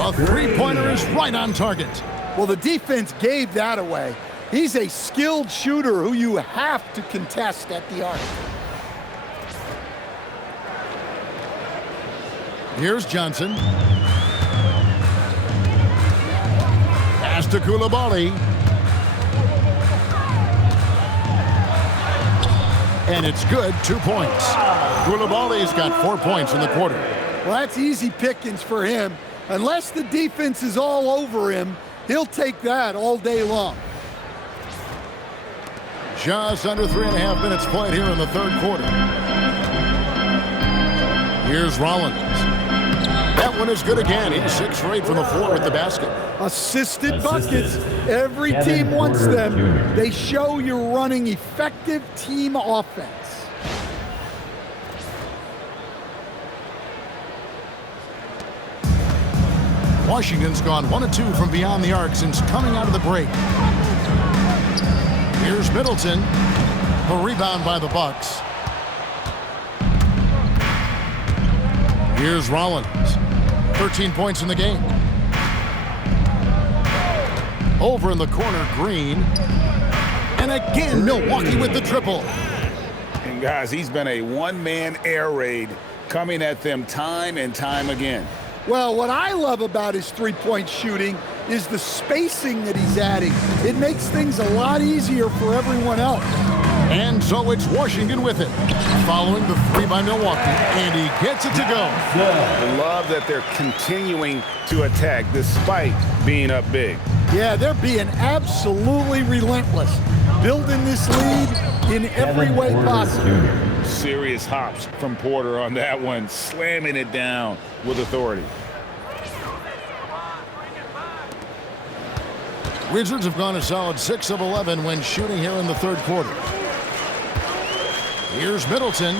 A three-pointer is right on target. Well, the defense gave that away. He's a skilled shooter who you have to contest at the arc. Here's Johnson. Pass to Coulibaly. And it's good, 2 points. Coulibaly's got 4 points in the quarter. Well, that's easy pickings for him. Unless the defense is all over him, he'll take that all day long. Just under 3.5 minutes played here in the third quarter. Here's Rollins. That one is good again. He's 6 for 8 from the floor with the basket. Assisted buckets. Every team wants them. They show you're running effective team offense. Washington's gone 1 of 2 from beyond the arc since coming out of the break. Here's Middleton. A rebound by the Bucks. Here's Rollins. 13 points in the game. Over in the corner, Green. And again, Milwaukee with the triple. And guys, he's been a one-man air raid coming at them time and time again. Well, what I love about his three-point shooting is the spacing that he's adding. It makes things a lot easier for everyone else. And so it's Washington with it. Following the 3 by Milwaukee, and he gets it to go. I love that they're continuing to attack despite being up big. Yeah, they're being absolutely relentless, building this lead in every way possible. Serious hops from Porter on that one, slamming it down with authority. Wizards have gone a solid 6 of 11 when shooting here in the third quarter. Here's Middleton.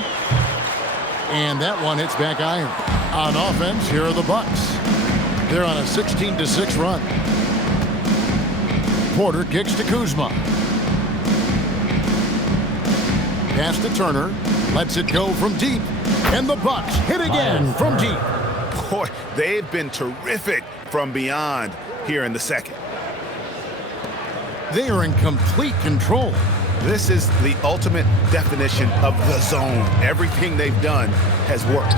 And that one hits back iron. On offense, here are the Bucks. They're on a 16-6 run. Porter kicks to Kuzma. Pass to Turner. Lets it go from deep. And the Bucks hit again from deep. Boy, they've been terrific from beyond here in the second. They are in complete control. This is the ultimate definition of the zone. Everything they've done has worked.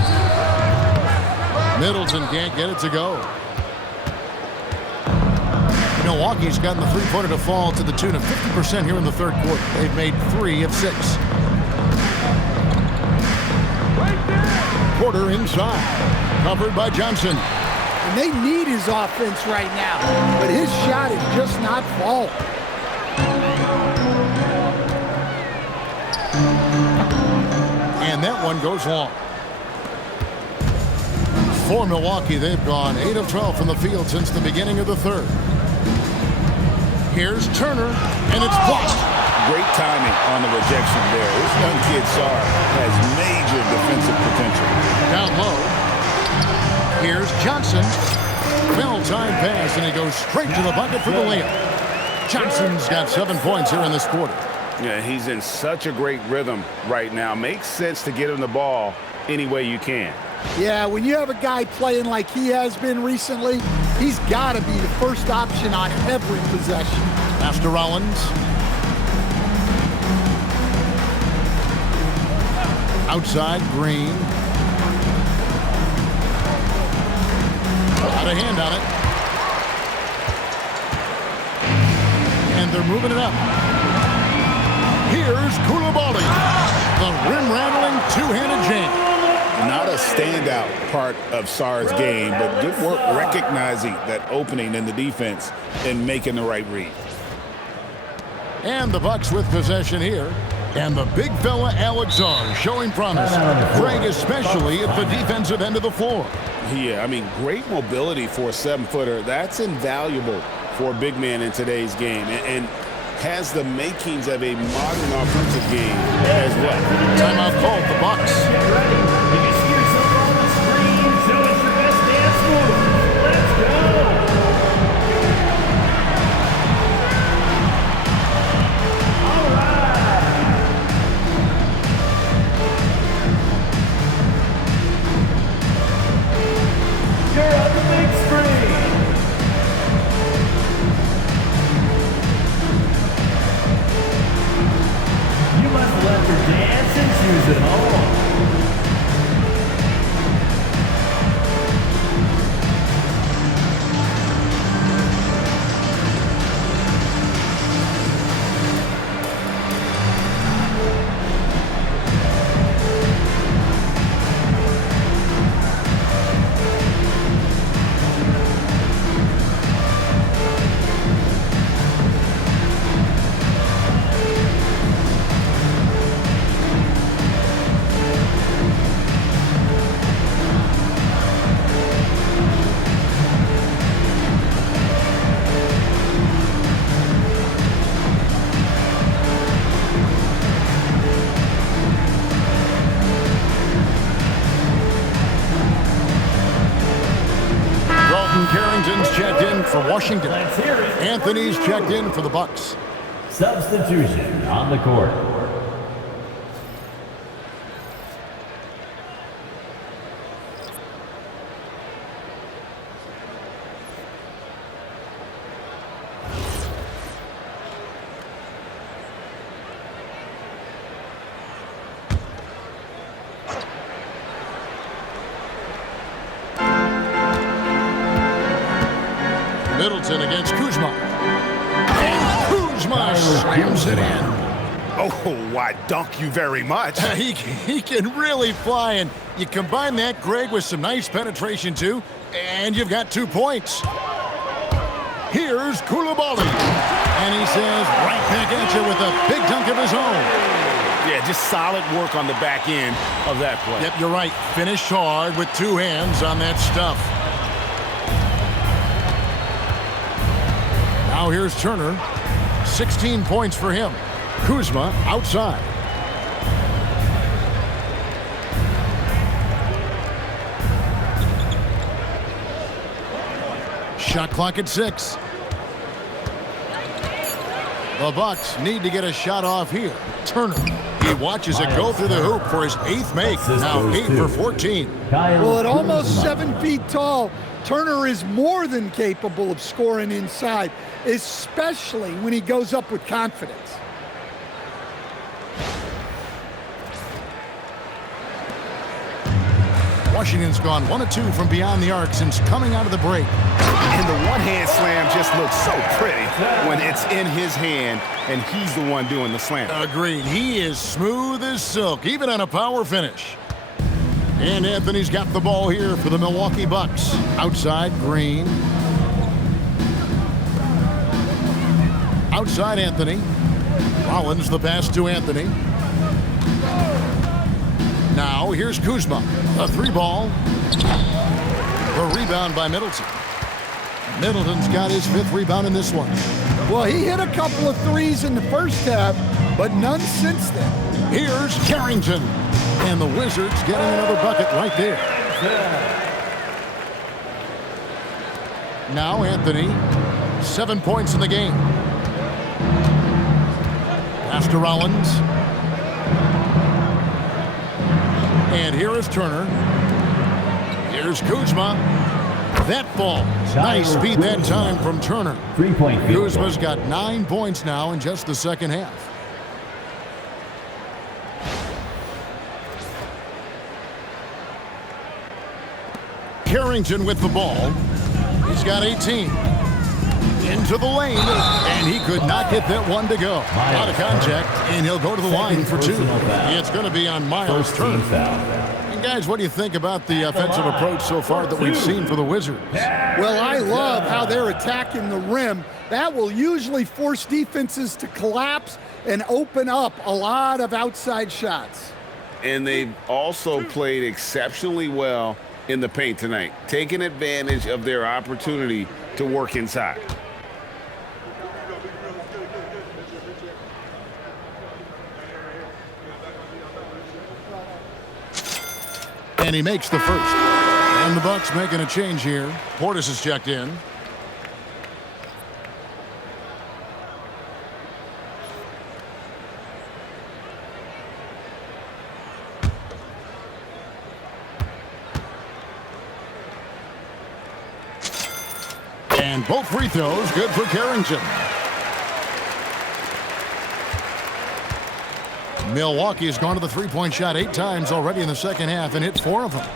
Middleton can't get it to go. Milwaukee's gotten the three-pointer to fall to the tune of 50% here in the third quarter. They've made 3 of 6. Porter inside. Covered by Johnson. And they need his offense right now, but his shot is just not falling. That one goes long. For Milwaukee, they've gone 8 of 12 from the field since the beginning of the third. Here's Turner, and it's blocked. Great timing on the rejection there. This young kid, Sarr, has major defensive potential. Down low. Here's Johnson. Well-timed pass, and he goes straight to the bucket for the layup. Johnson's got 7 points here in this quarter. Yeah, he's in such a great rhythm right now. Makes sense to get him the ball any way you can. Yeah, when you have a guy playing like he has been recently, he's got to be the first option on every possession. Pass to Rollins. Outside, Green. Got a hand on it. And they're moving it up. Here's Coulibaly. The rim-rattling two-handed jam. Not a standout part of Sarr's game, but good work recognizing that opening in the defense and making the right read. And the Bucks with possession here. And the big fella, Alex Sarr, showing promise. Greg, especially at the defensive end of the floor. Yeah, I mean, great mobility for a 7-footer. That's invaluable for a big man in today's game. And has the makings of a modern offensive game as well. Timeout called, the Bucks. Get ready. If you see yourself on the screen, show us your best dance move. Let's go. All right. You're on the big screen. You must let your dancing shoes at home. Carrington's checked in for Washington. Anthony's checked in for the Bucks. Substitution on the court. Middleton against Kuzma. And Kuzma slams it in. Oh, why, dunk you very much. He can really fly, and you combine that, Greg, with some nice penetration, too, and you've got 2 points. Here's Coulibaly. And he says, right back at you with a big dunk of his own. Yeah, just solid work on the back end of that play. Yep, you're right. Finished hard with 2 hands on that stuff. Now here's Turner. 16 points for him. Kuzma outside. Shot clock at 6. The Bucks need to get a shot off here. Turner. He watches it go through the hoop for his 8th make. Now 8 for 14. Well, at almost 7 feet tall, Turner is more than capable of scoring inside, especially when he goes up with confidence. Washington's gone 1 of 2 from beyond the arc since coming out of the break. And the one-hand slam just looks so pretty when it's in his hand and he's the one doing the slam. Agreed. He is smooth as silk, even on a power finish. And Anthony's got the ball here for the Milwaukee Bucks. Outside, Green. Outside, Anthony. Rollins the pass to Anthony. Now here's Kuzma. A 3-ball. A rebound by Middleton. Middleton's got his 5th rebound in this one. Well, he hit a couple of threes in the first half, but none since then. Here's Carrington. And the Wizards getting another bucket right there. Now Anthony. 7 points in the game. Pass to Rollins. And here is Turner. Here's Kuzma. That falls. Nice speed that time from Turner. 3-point field goal. Kuzma's got 9 points now in just the second half. Carrington with the ball. He's got 18. Into the lane, and he could not get that one to go. Out of contact, and he'll go to the line for 2. It's going to be on Miles Turner. And guys, what do you think about the offensive approach so far that we've seen for the Wizards? Well, I love how they're attacking the rim. That will usually force defenses to collapse and open up a lot of outside shots. And they've also played exceptionally well in the paint tonight, taking advantage of their opportunity to work inside. And he makes the first. And the Bucks making a change here. Portis is checked in. And both free throws good for Carrington. Milwaukee's gone to the 3-point shot 8 times already in the second half and hit 4 of them.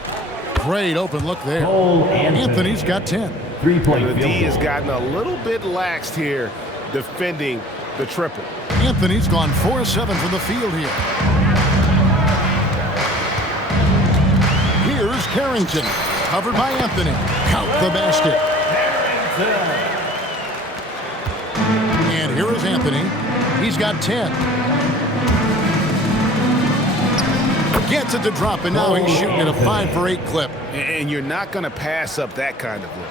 Great open look there. Anthony's got 10. 3-point. The D has gotten a little bit laxed here defending the triple. Anthony's gone 4-7 from the field here. Here's Carrington. Covered by Anthony. Count the basket. And here is Anthony. He's got 10. Gets it to drop, and now he's shooting at a 5 for 8 clip. And you're not going to pass up that kind of look.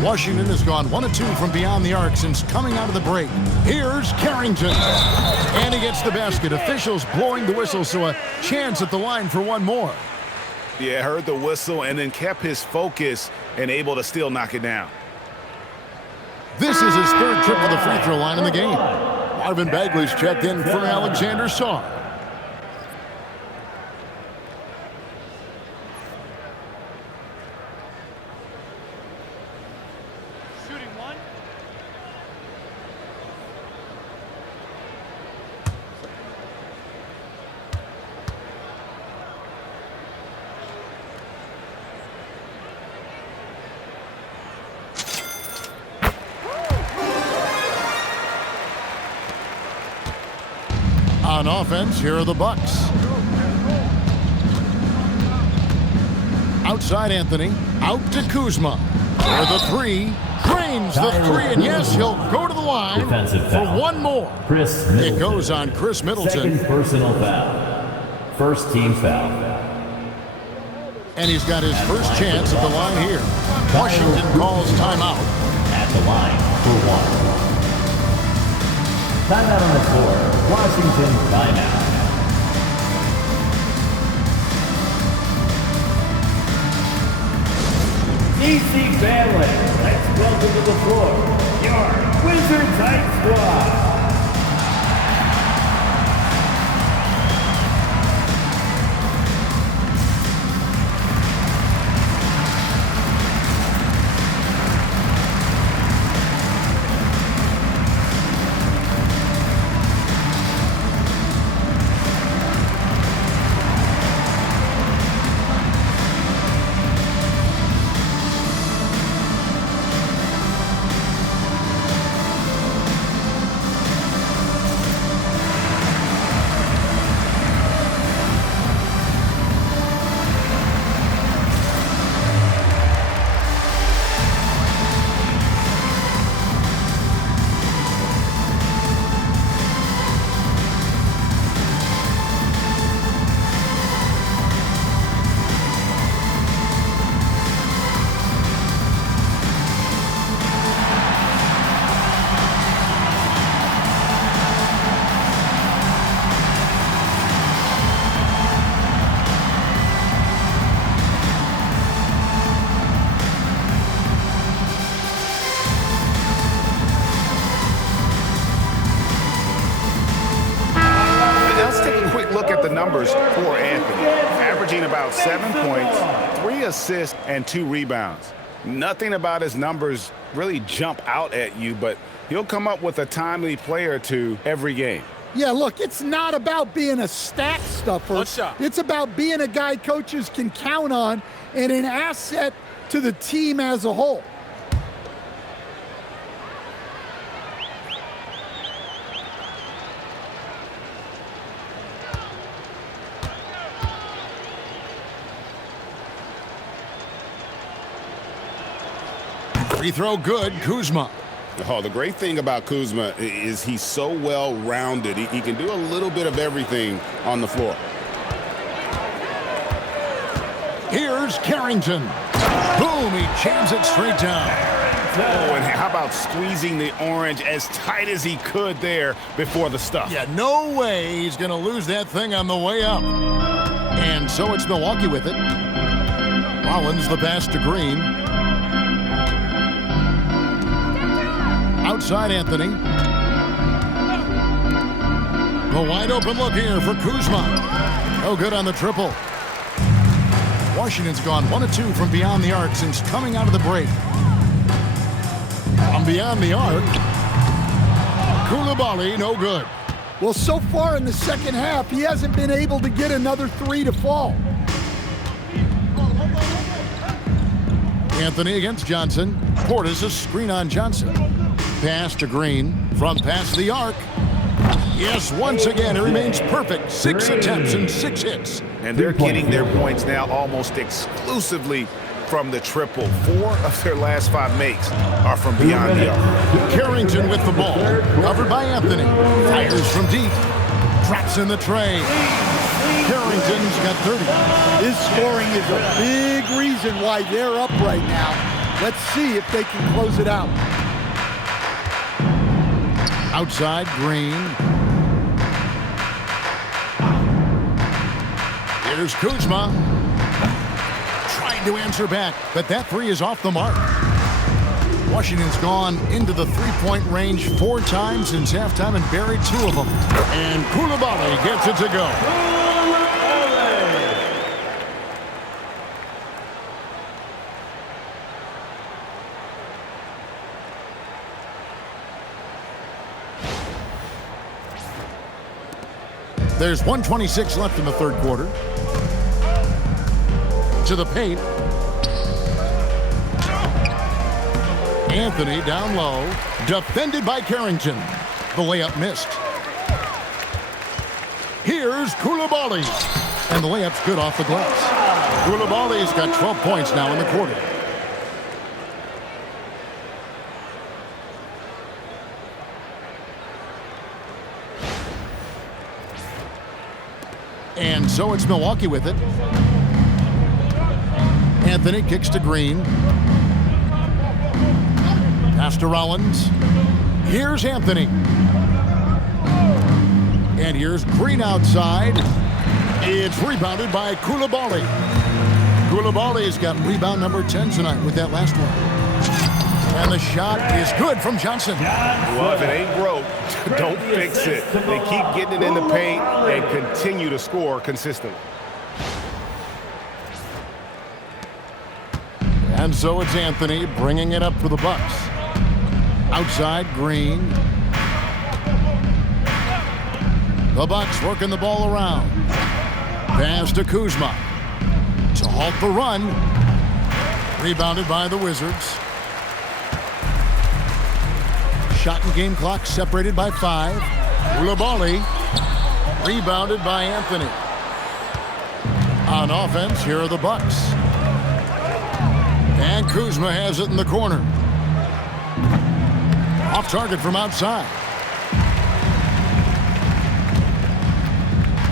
Washington has gone 1 of 2 from beyond the arc since coming out of the break. Here's Carrington. And he gets the basket. Officials blowing the whistle, so a chance at the line for one more. Yeah, heard the whistle and then kept his focus and able to still knock it down. This is his 3rd trip to the free throw line in the game. Marvin Bagley's checked in for Alexander Sarr. Shooting 1. On offense, here are the Bucks. Outside Anthony, out to Kuzma. For the 3, drains the 3, and yes, he'll go to the line for one more. It goes on Chris Middleton. Second personal foul. First team foul. And he's got his first chance at the line here. Washington calls timeout. At the line for 1. Timeout on the floor. Washington timeout. DC family, let's welcome to the floor your Wizards Heights squad. numbers for Anthony, averaging about 7 points, 3 assists, and 2 rebounds. Nothing about his numbers really jump out at you, but he'll come up with a timely play or two every game. Yeah, look, it's not about being a stat stuffer. One shot. It's about being a guy coaches can count on and an asset to the team as a whole. Free throw good, Kuzma. Oh, the great thing about Kuzma is he's so well-rounded. He can do a little bit of everything on the floor. Here's Carrington. Boom, he jams it straight down. Oh, and how about squeezing the orange as tight as he could there before the stuff? Yeah, no way he's going to lose that thing on the way up. And so it's Milwaukee with it. Rollins the pass to Green. Outside Anthony. The wide open look here for Kuzma. No good on the triple. Washington's gone 1 of 2 from beyond the arc since coming out of the break. From beyond the arc, Coulibaly, no good. Well, so far in the second half, he hasn't been able to get another 3 to fall. Anthony against Johnson. Portis a screen on Johnson. Pass to Green from past the arc. Yes, once again, it remains perfect. 6 attempts and 6 hits. And they're getting their points now almost exclusively from the triple. 4 of their last 5 makes are from beyond the arc. Carrington with the ball. Covered by Anthony. Fires from deep. Drops in the tray. Carrington's got 30. His scoring is a big reason why they're up right now. Let's see if they can close it out. Outside, Green. Here's Kuzma. Trying to answer back, but that 3 is off the mark. Washington's gone into the three-point range 4 times since halftime and buried 2 of them. And Coulibaly gets it to go. There's 1:26 left in the third quarter. To the paint. Anthony down low. Defended by Carrington. The layup missed. Here's Coulibaly. And the layup's good off the glass. Coulibaly's got 12 points now in the quarter. And so it's Milwaukee with it. Anthony kicks to Green. Pass to Rollins. Here's Anthony. And here's Green outside. It's rebounded by Coulibaly. Coulibaly's got rebound number 10 tonight with that last one. And the shot is good from Johnson. Well, if it ain't broke, don't fix it. They keep getting it in the paint and continue to score consistently. And so it's Anthony bringing it up for the Bucks. Outside, Green. The Bucks working the ball around. Pass to Kuzma. To halt the run. Rebounded by the Wizards. Shot and game clock separated by 5. Coulibaly. Rebounded by Anthony. On offense, here are the Bucks. And Kuzma has it in the corner. Off target from outside.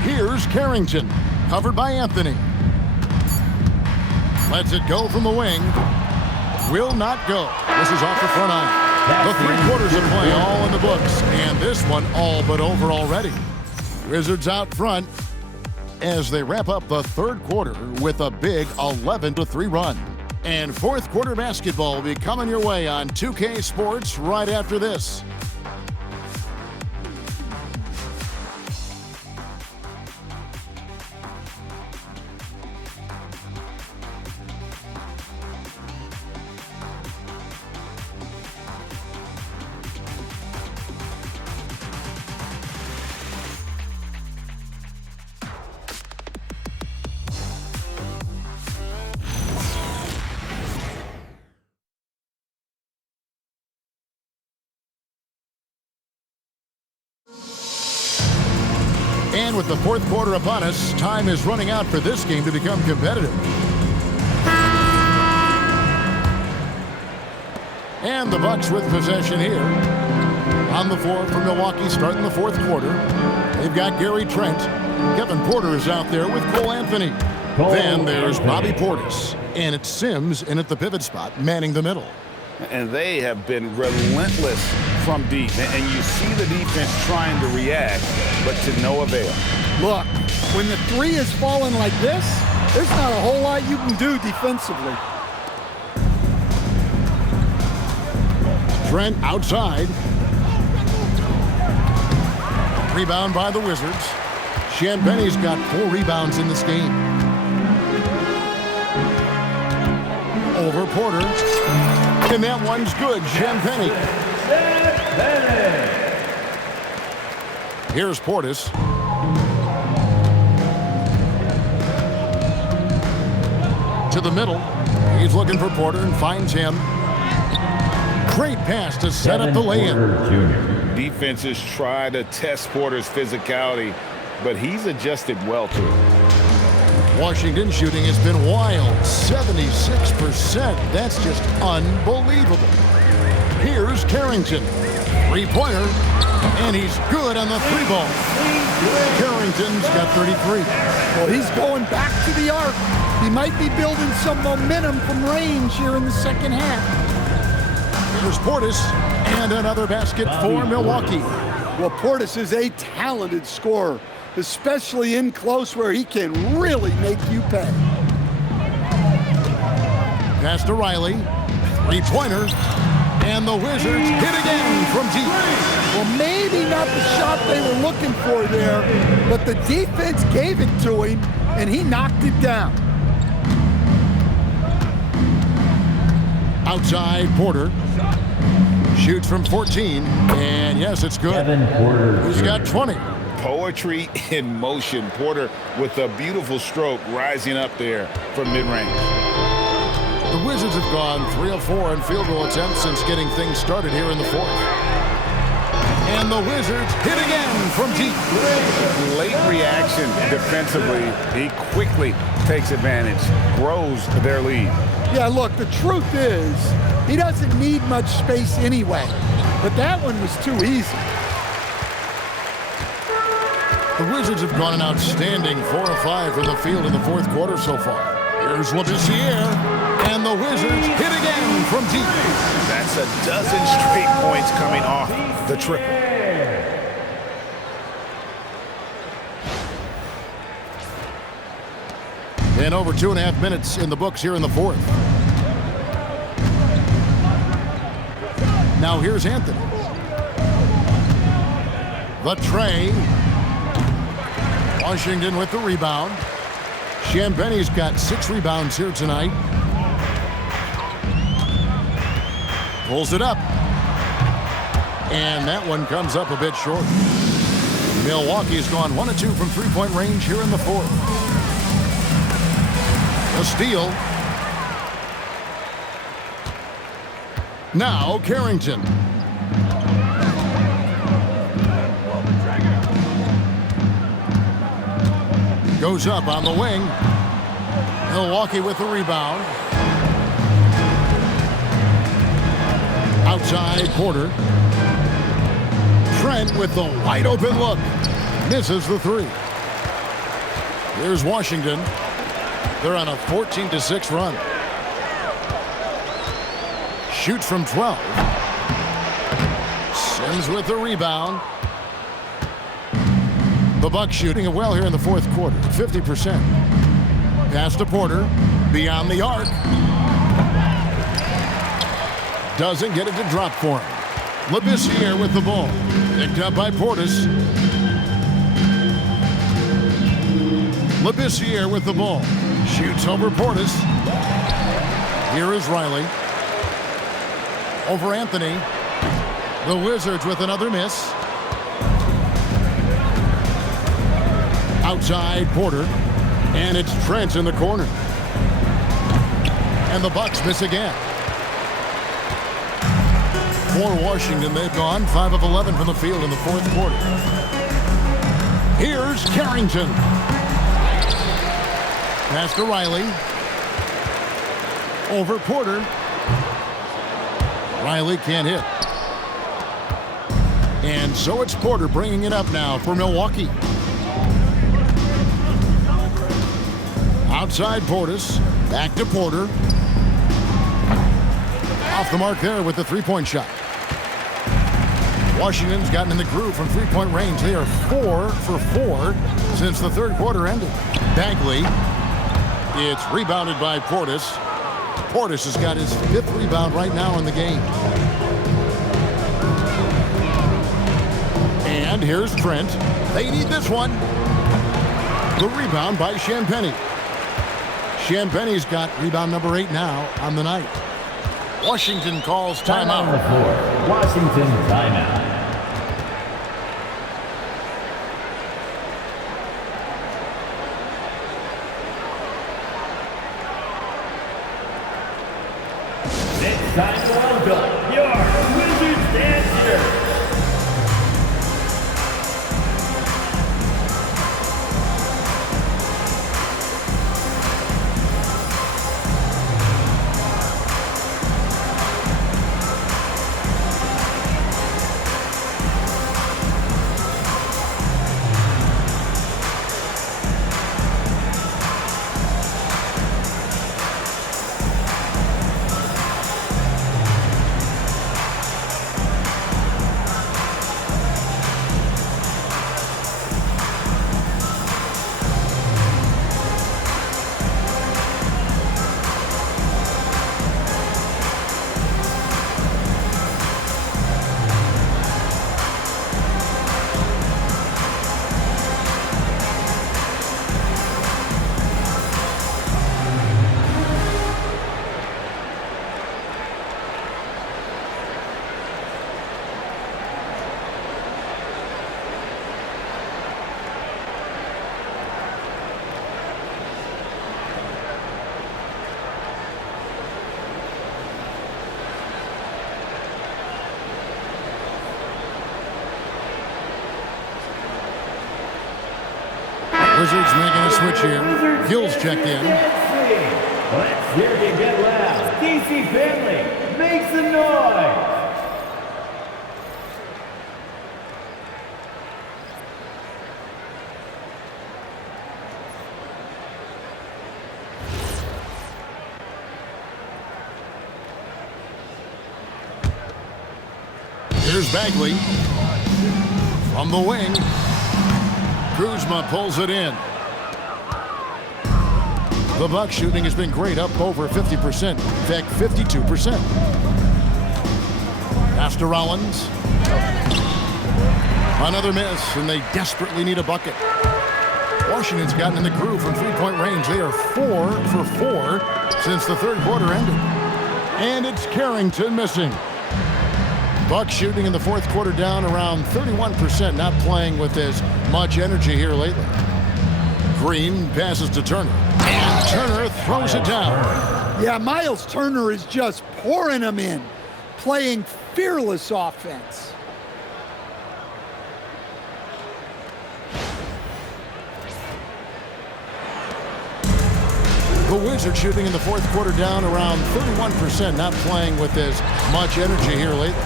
Here's Carrington. Covered by Anthony. Lets it go from the wing. Will not go. This is off the front eye. The 3 quarters of play all in the books. And this one all but over already. Wizards out front as they wrap up the third quarter with a big 11-3 run. And fourth quarter basketball will be coming your way on 2K Sports right after this. And with the fourth quarter upon us, time is running out for this game to become competitive. And the Bucks with possession here. On the floor for Milwaukee starting the fourth quarter. They've got Gary Trent. Kevin Porter is out there with Cole Anthony. Then there's Bobby Portis. And it's Sims in at the pivot spot, manning the middle. And they have been relentless from deep. And you see the defense trying to react, but to no avail. Look, when the three is falling like this, there's not a whole lot you can do defensively. Trent outside. Rebound by the Wizards. Champagne's got 4 rebounds in this game. Over Porter. And that one's good. Champagne. Here's Portis. To the middle. He's looking for Porter and finds him. Great pass to set up the lay-in. Defenses try to test Porter's physicality, but he's adjusted well to it. Washington shooting has been wild. 76%. That's just unbelievable. Here's Carrington. Three-pointer. And he's good on the three ball. Carrington's got 33. Well, he's going back to the arc. He might be building some momentum from range here in the second half. Here's Portis, and another basket for Milwaukee. Well, Portis is a talented scorer, especially in close where he can really make you pay. Pass to Riley. Three-pointer. And the Wizards hit again from deep. Well, maybe not the shot they were looking for there, but the defense gave it to him, and he knocked it down. Outside, Porter. Shoots from 14, and yes, it's good. He's got 20. Poetry in motion. Porter with a beautiful stroke rising up there from mid-range. The Wizards have gone 3 of 4 in field goal attempts since getting things started here in the fourth. And the Wizards hit again from deep. Late reaction defensively. He quickly takes advantage, grows their lead. Yeah, look, the truth is, he doesn't need much space anyway. But that one was too easy. The Wizards have gone an outstanding 4 of 5 from the field in the fourth quarter so far. Here's Labissiere, and the Wizards hit again from deep. That's a dozen straight points coming off the triple. And over 2.5 minutes in the books here in the fourth. Now here's Anthony. The tray. Washington with the rebound. Champagne's got 6 rebounds here tonight. Pulls it up. And that one comes up a bit short. Milwaukee's gone 1 of 2 from three-point range here in the fourth. A steal. Now Carrington. Goes up on the wing. Milwaukee with the rebound. Outside Porter. Trent with the wide open look. Misses the 3. Here's Washington. They're on a 14-6 run. Shoots from 12. Sims with the rebound. The Bucks shooting it well here in the fourth quarter, 50%. Pass to Porter, beyond the arc. Doesn't get it to drop for him. Labissiere with the ball. Picked up by Portis. Labissiere with the ball. Shoots over Portis. Here is Riley. Over Anthony. The Wizards with another miss. Outside Porter. And it's Trent in the corner. And the Bucks miss again. For Washington, they've gone 5 of 11 from the field in the fourth quarter. Here's Carrington. Pass to Riley. Over Porter. Riley can't hit. And so it's Porter bringing it up now for Milwaukee. Outside Portis. Back to Porter. Off the mark there with the three-point shot. Washington's gotten in the groove from three-point range. They are 4 for 4 since the third quarter ended. Bagley. It's rebounded by Portis. Portis has got his 5th rebound right now in the game. And here's Trent. They need this one. The rebound by Champagnie. Champagnie's got rebound number 8 now on the night. Washington calls timeout. On the floor. Washington timeout. It's time to welcome your Wizards dancer. Wizards making a switch here. Gill's checked in. Let's hear you get loud. DC family, make some noise. Here's Bagley from the wing. Kuzma pulls it in. The Bucks shooting has been great, up over 50%. In fact, 52%. Pass to Rollins. Another miss, and they desperately need a bucket. Washington's gotten in the groove from three-point range. They are 4 for 4 since the third quarter ended. And it's Carrington missing. Bucks shooting in the fourth quarter down around 31%, not playing with as much energy here lately. Green passes to Turner, and Turner throws it down. Yeah, Miles Turner is just pouring them in, playing fearless offense. The Wizards shooting in the fourth quarter down around 31%, not playing with as much energy here lately.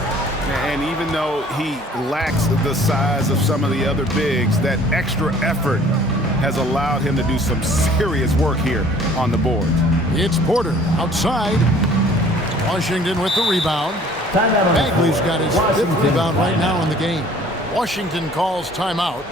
And even though he lacks the size of some of the other bigs, that extra effort has allowed him to do some serious work here on the board. It's Porter outside. Washington with the rebound. Bagley's got his 5th rebound right now in the game. Washington calls timeout.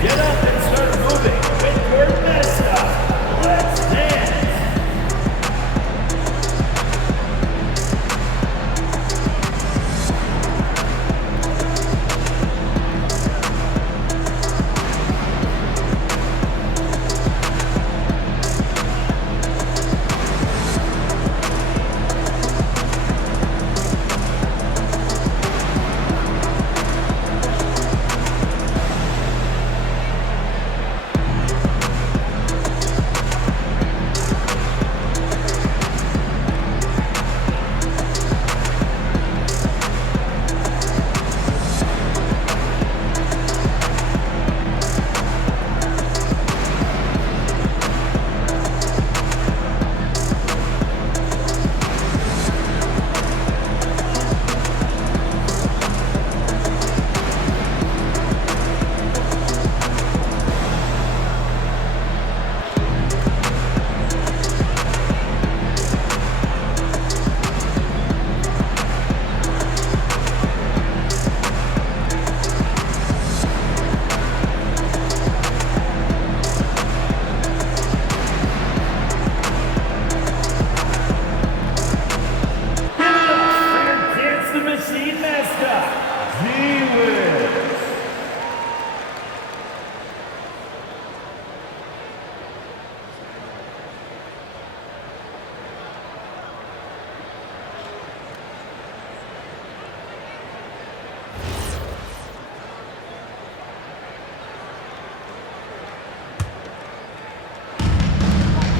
Get up and start moving with your best stuff. Let's dance.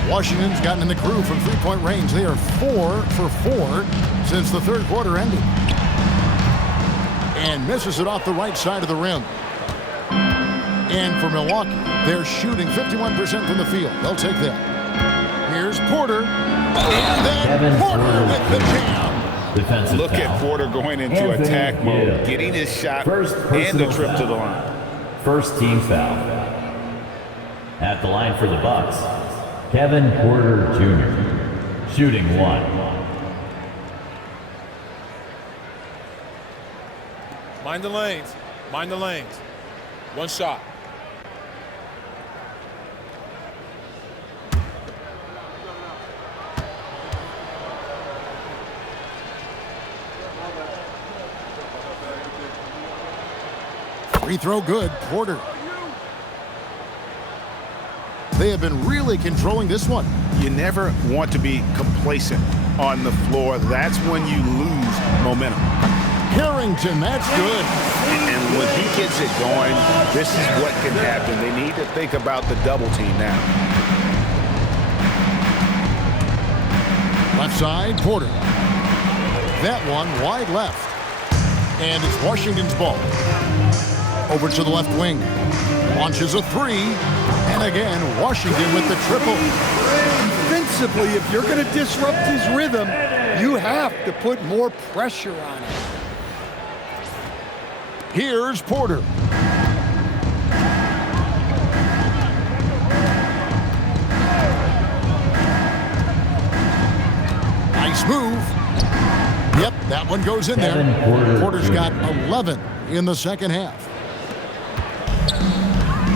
Washington's gotten in the groove from three-point range. They are 4 for 4 since the third quarter ended. And misses it off the right side of the rim. And for Milwaukee, they're shooting 51% from the field. They'll take that. Here's Porter. And then Porter with the jam. Defensive Look foul. at Porter going into attack mode, getting his shot and the trip to the line. First team foul. At the line for the Bucks, Kevin Porter Jr. Shooting 1. Mind the lanes. Mind the lanes. One shot. Free throw good. Porter. They have been really controlling this one. You never want to be complacent on the floor. That's when you lose momentum. Harrington, that's good. And when he gets it going, this is what can happen. They need to think about the double team now. Left side, Porter. That one wide left. And it's Washington's ball. Over to the left wing. Launches a three. And again, Washington with the triple. Defensively, if you're going to disrupt his rhythm, you have to put more pressure on him. Here's Porter. Nice move. Yep, that one goes in there. Porter's got 11 in the second half.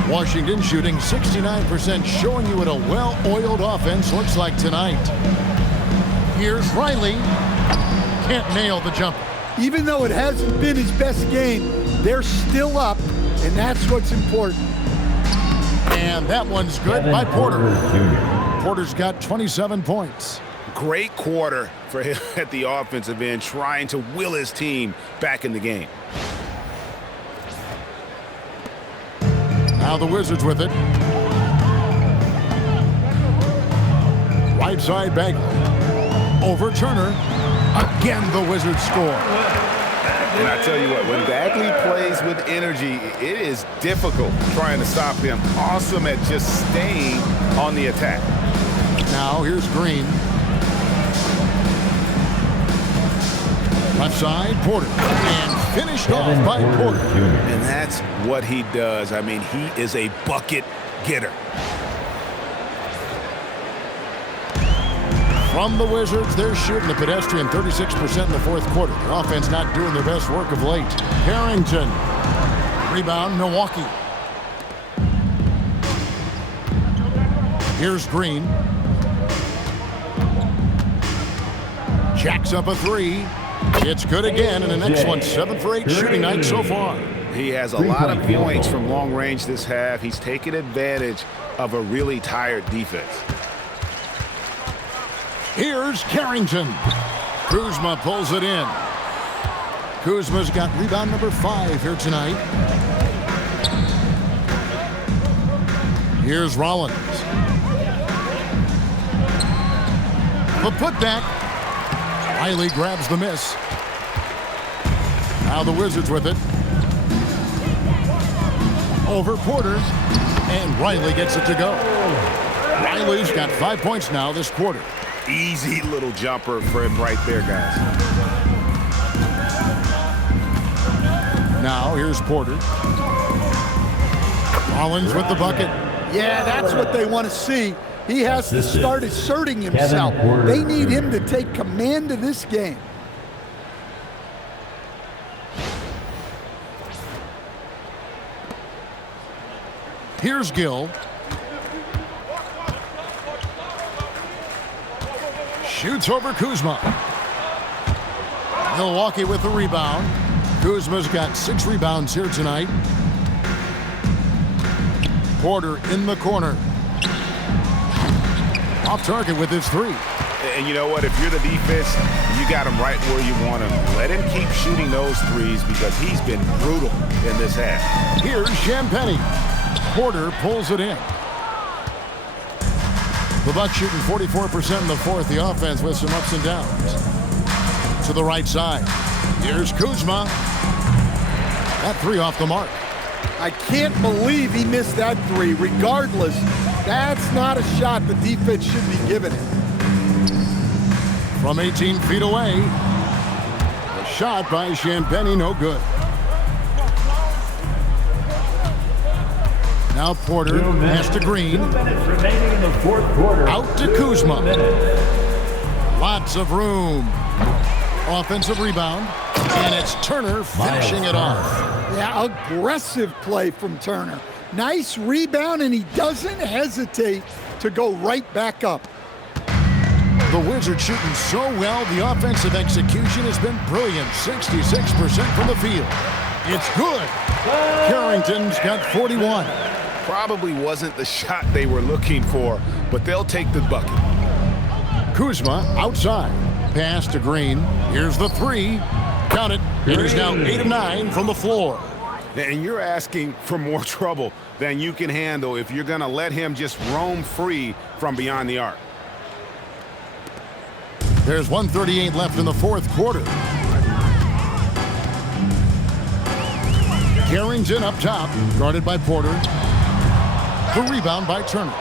Washington shooting 69%, showing you what a well-oiled offense looks like tonight. Here's Riley. Can't nail the jumper. Even though it hasn't been his best game, they're still up, and that's what's important. And that one's good by Porter. Porter's got 27 points. Great quarter for him at the offensive end, trying to will his team back in the game. Now the Wizards with it. Right side Bagley. Over Turner. Again, the Wizards score. And I tell you what, when Bagley plays with energy, it is difficult trying to stop him. Awesome at just staying on the attack. Now here's Green. Left side, Porter. And finished off by Porter. And that's what he does. I mean, he is a bucket getter. From the Wizards, they're shooting a pedestrian 36% in the fourth quarter. Their offense not doing their best work of late. Harrington. Rebound, Milwaukee. Here's Green. Jacks up a three. It's good again, and the next one, 7 for 8 shooting night so far. He has a lot of points from long range this half. He's taken advantage of a really tired defense. Here's Carrington. Kuzma pulls it in. Kuzma's got rebound number 5 here tonight. Here's Rollins. The putback. Riley grabs the miss. Now the Wizards with it. Over Porter. And Riley gets it to go. Riley's got 5 points now this quarter. Easy little jumper for him right there, guys. Now here's Porter. Rollins with the bucket. Yeah, that's what they want to see. He has to start asserting himself. They need him to take command of this game. Here's Gill. Shoots over Kuzma. Milwaukee with the rebound. Kuzma's got 6 rebounds here tonight. Porter in the corner. Off target with his 3. And you know what? If you're the defense, you got him right where you want him. Let him keep shooting those threes because he's been brutal in this half. Here's Champagnie. Porter pulls it in. The Bucks shooting 44% in the fourth. The offense with some ups and downs. To the right side. Here's Kuzma. That three off the mark. I can't believe he missed that three. Regardless, that's not a shot the defense should be giving him. From 18 feet away. A shot by Champagnie, no good. Now Porter pass to Green. 2 minutes remaining in the fourth quarter. Out to Kuzma. Lots of room. Offensive rebound. And it's Turner finishing it off. Yeah, aggressive play from Turner. Nice rebound, and he doesn't hesitate to go right back up. The Wizards shooting so well. The offensive execution has been brilliant. 66% from the field. It's good. Carrington's got 41. Probably wasn't the shot they were looking for, but they'll take the bucket. Kuzma outside. Pass to Green. Here's the three. Count it. It is now 8 of 9 from the floor. And you're asking for more trouble than you can handle if you're going to let him just roam free from beyond the arc. There's 1:38 left in the fourth quarter. Carrington up top, guarded by Porter. The rebound by Turner.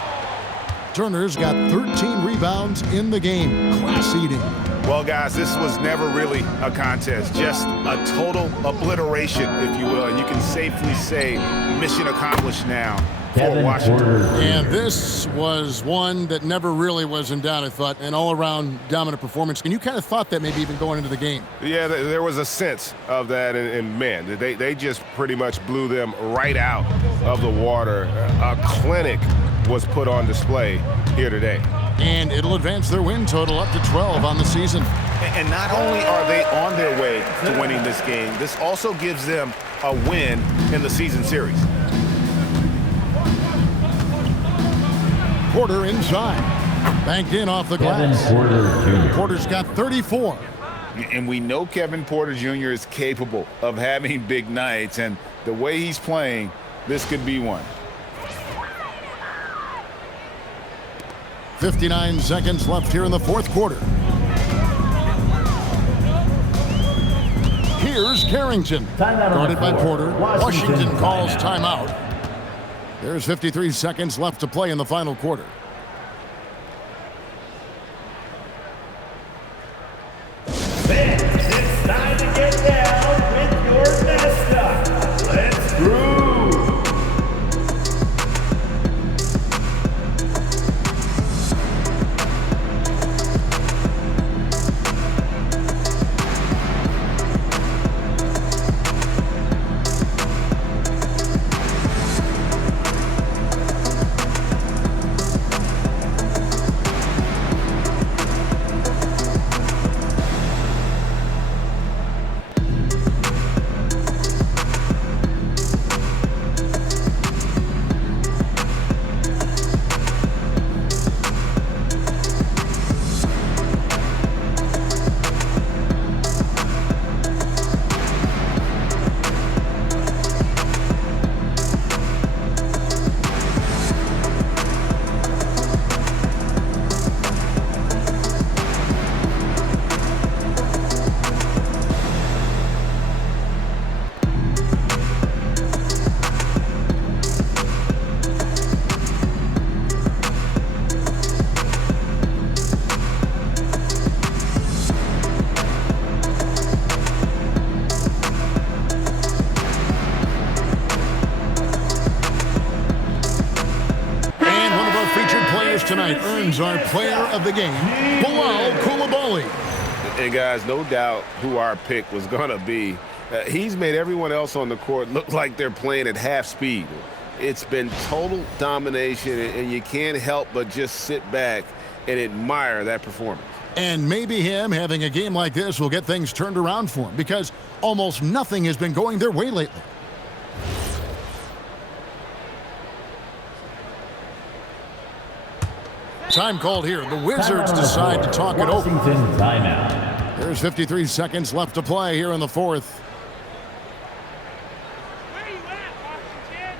Turner's got 13 rebounds in the game. Class eating. Well, guys, this was never really a contest. Just a total obliteration, if you will. And you can safely say mission accomplished now for Washington. And this was one that never really was in doubt, I thought. An all-around dominant performance. And you kind of thought that maybe even going into the game. Yeah, there was a sense of that. And man, they just pretty much blew them right out of the water. A clinic was put on display here today. And it'll advance their win total up to 12 on the season. And not only are they on their way to winning this game, this also gives them a win in the season series. Porter inside. Banked in off the glass. Porter's got 34. And we know Kevin Porter Jr. is capable of having big nights. And the way he's playing, this could be one. 59 seconds left here in the fourth quarter. Here's Carrington. Guarded by Porter. Washington calls timeout. There's 53 seconds left to play in the final quarter. Fans, it's time to get down with your mascot. Let's groove. Tonight earns our player of the game, Bilal Coulibaly. Hey, guys, no doubt who our pick was going to be. He's made everyone else on the court look like they're playing at half speed. It's been total domination, and you can't help but just sit back and admire that performance. And maybe him having a game like this will get things turned around for him because almost nothing has been going their way lately. Time called here. The Wizards decide to talk it over. Timeout. There's 53 seconds left to play here in the fourth. Where you at, Washington?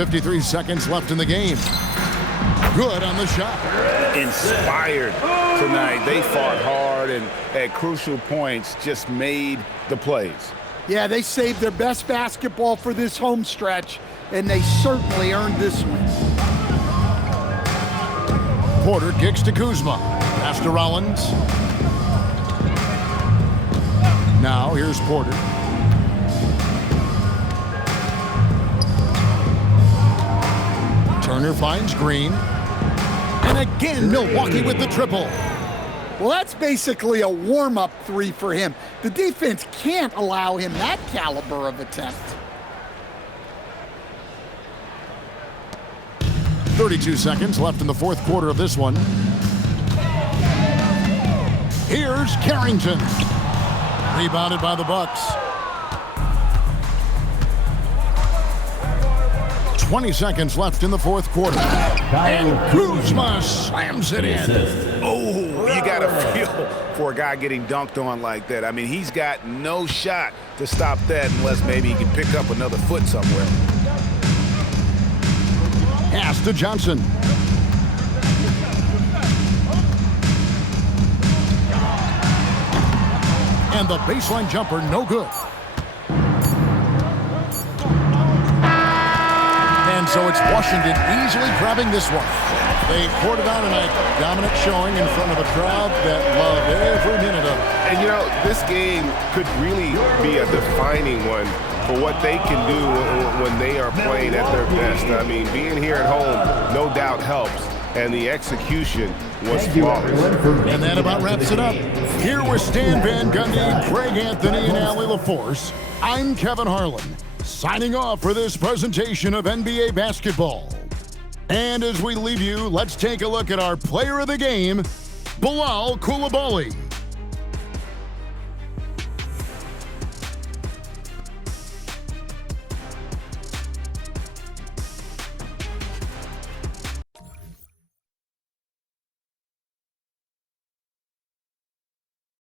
53 seconds left in the game. Good on the shot. Inspired tonight. They fought hard and at crucial points just made the plays. Yeah, they saved their best basketball for this home stretch, and they certainly earned this win. Porter kicks to Kuzma. Pass to Rollins. Now here's Porter. Turner finds Green. And again, Milwaukee with the triple. Well, that's basically a warm-up three for him. The defense can't allow him that caliber of attempt. 32 seconds left in the fourth quarter of this one. Here's Carrington. Rebounded by the Bucks. 20 seconds left in the fourth quarter. And Kuzma slams it in. Oh, you got to feel for a guy getting dunked on like that. I mean, he's got no shot to stop that unless maybe he can pick up another foot somewhere. Pass to Johnson. And the baseline jumper, no good. And so it's Washington easily grabbing this one. They poured it on tonight. Dominant showing in front of a crowd that loved every minute of it. And, you know, this game could really be a defining one for what they can do when they are playing at their best. I mean, being here at home, no doubt helps. And the execution was flawless. And that about wraps it up. Here with Stan Van Gundy, Craig Anthony, and Allie LaForce, I'm Kevin Harlan, signing off for this presentation of NBA basketball. And as we leave you, let's take a look at our player of the game, Bilal Coulibaly.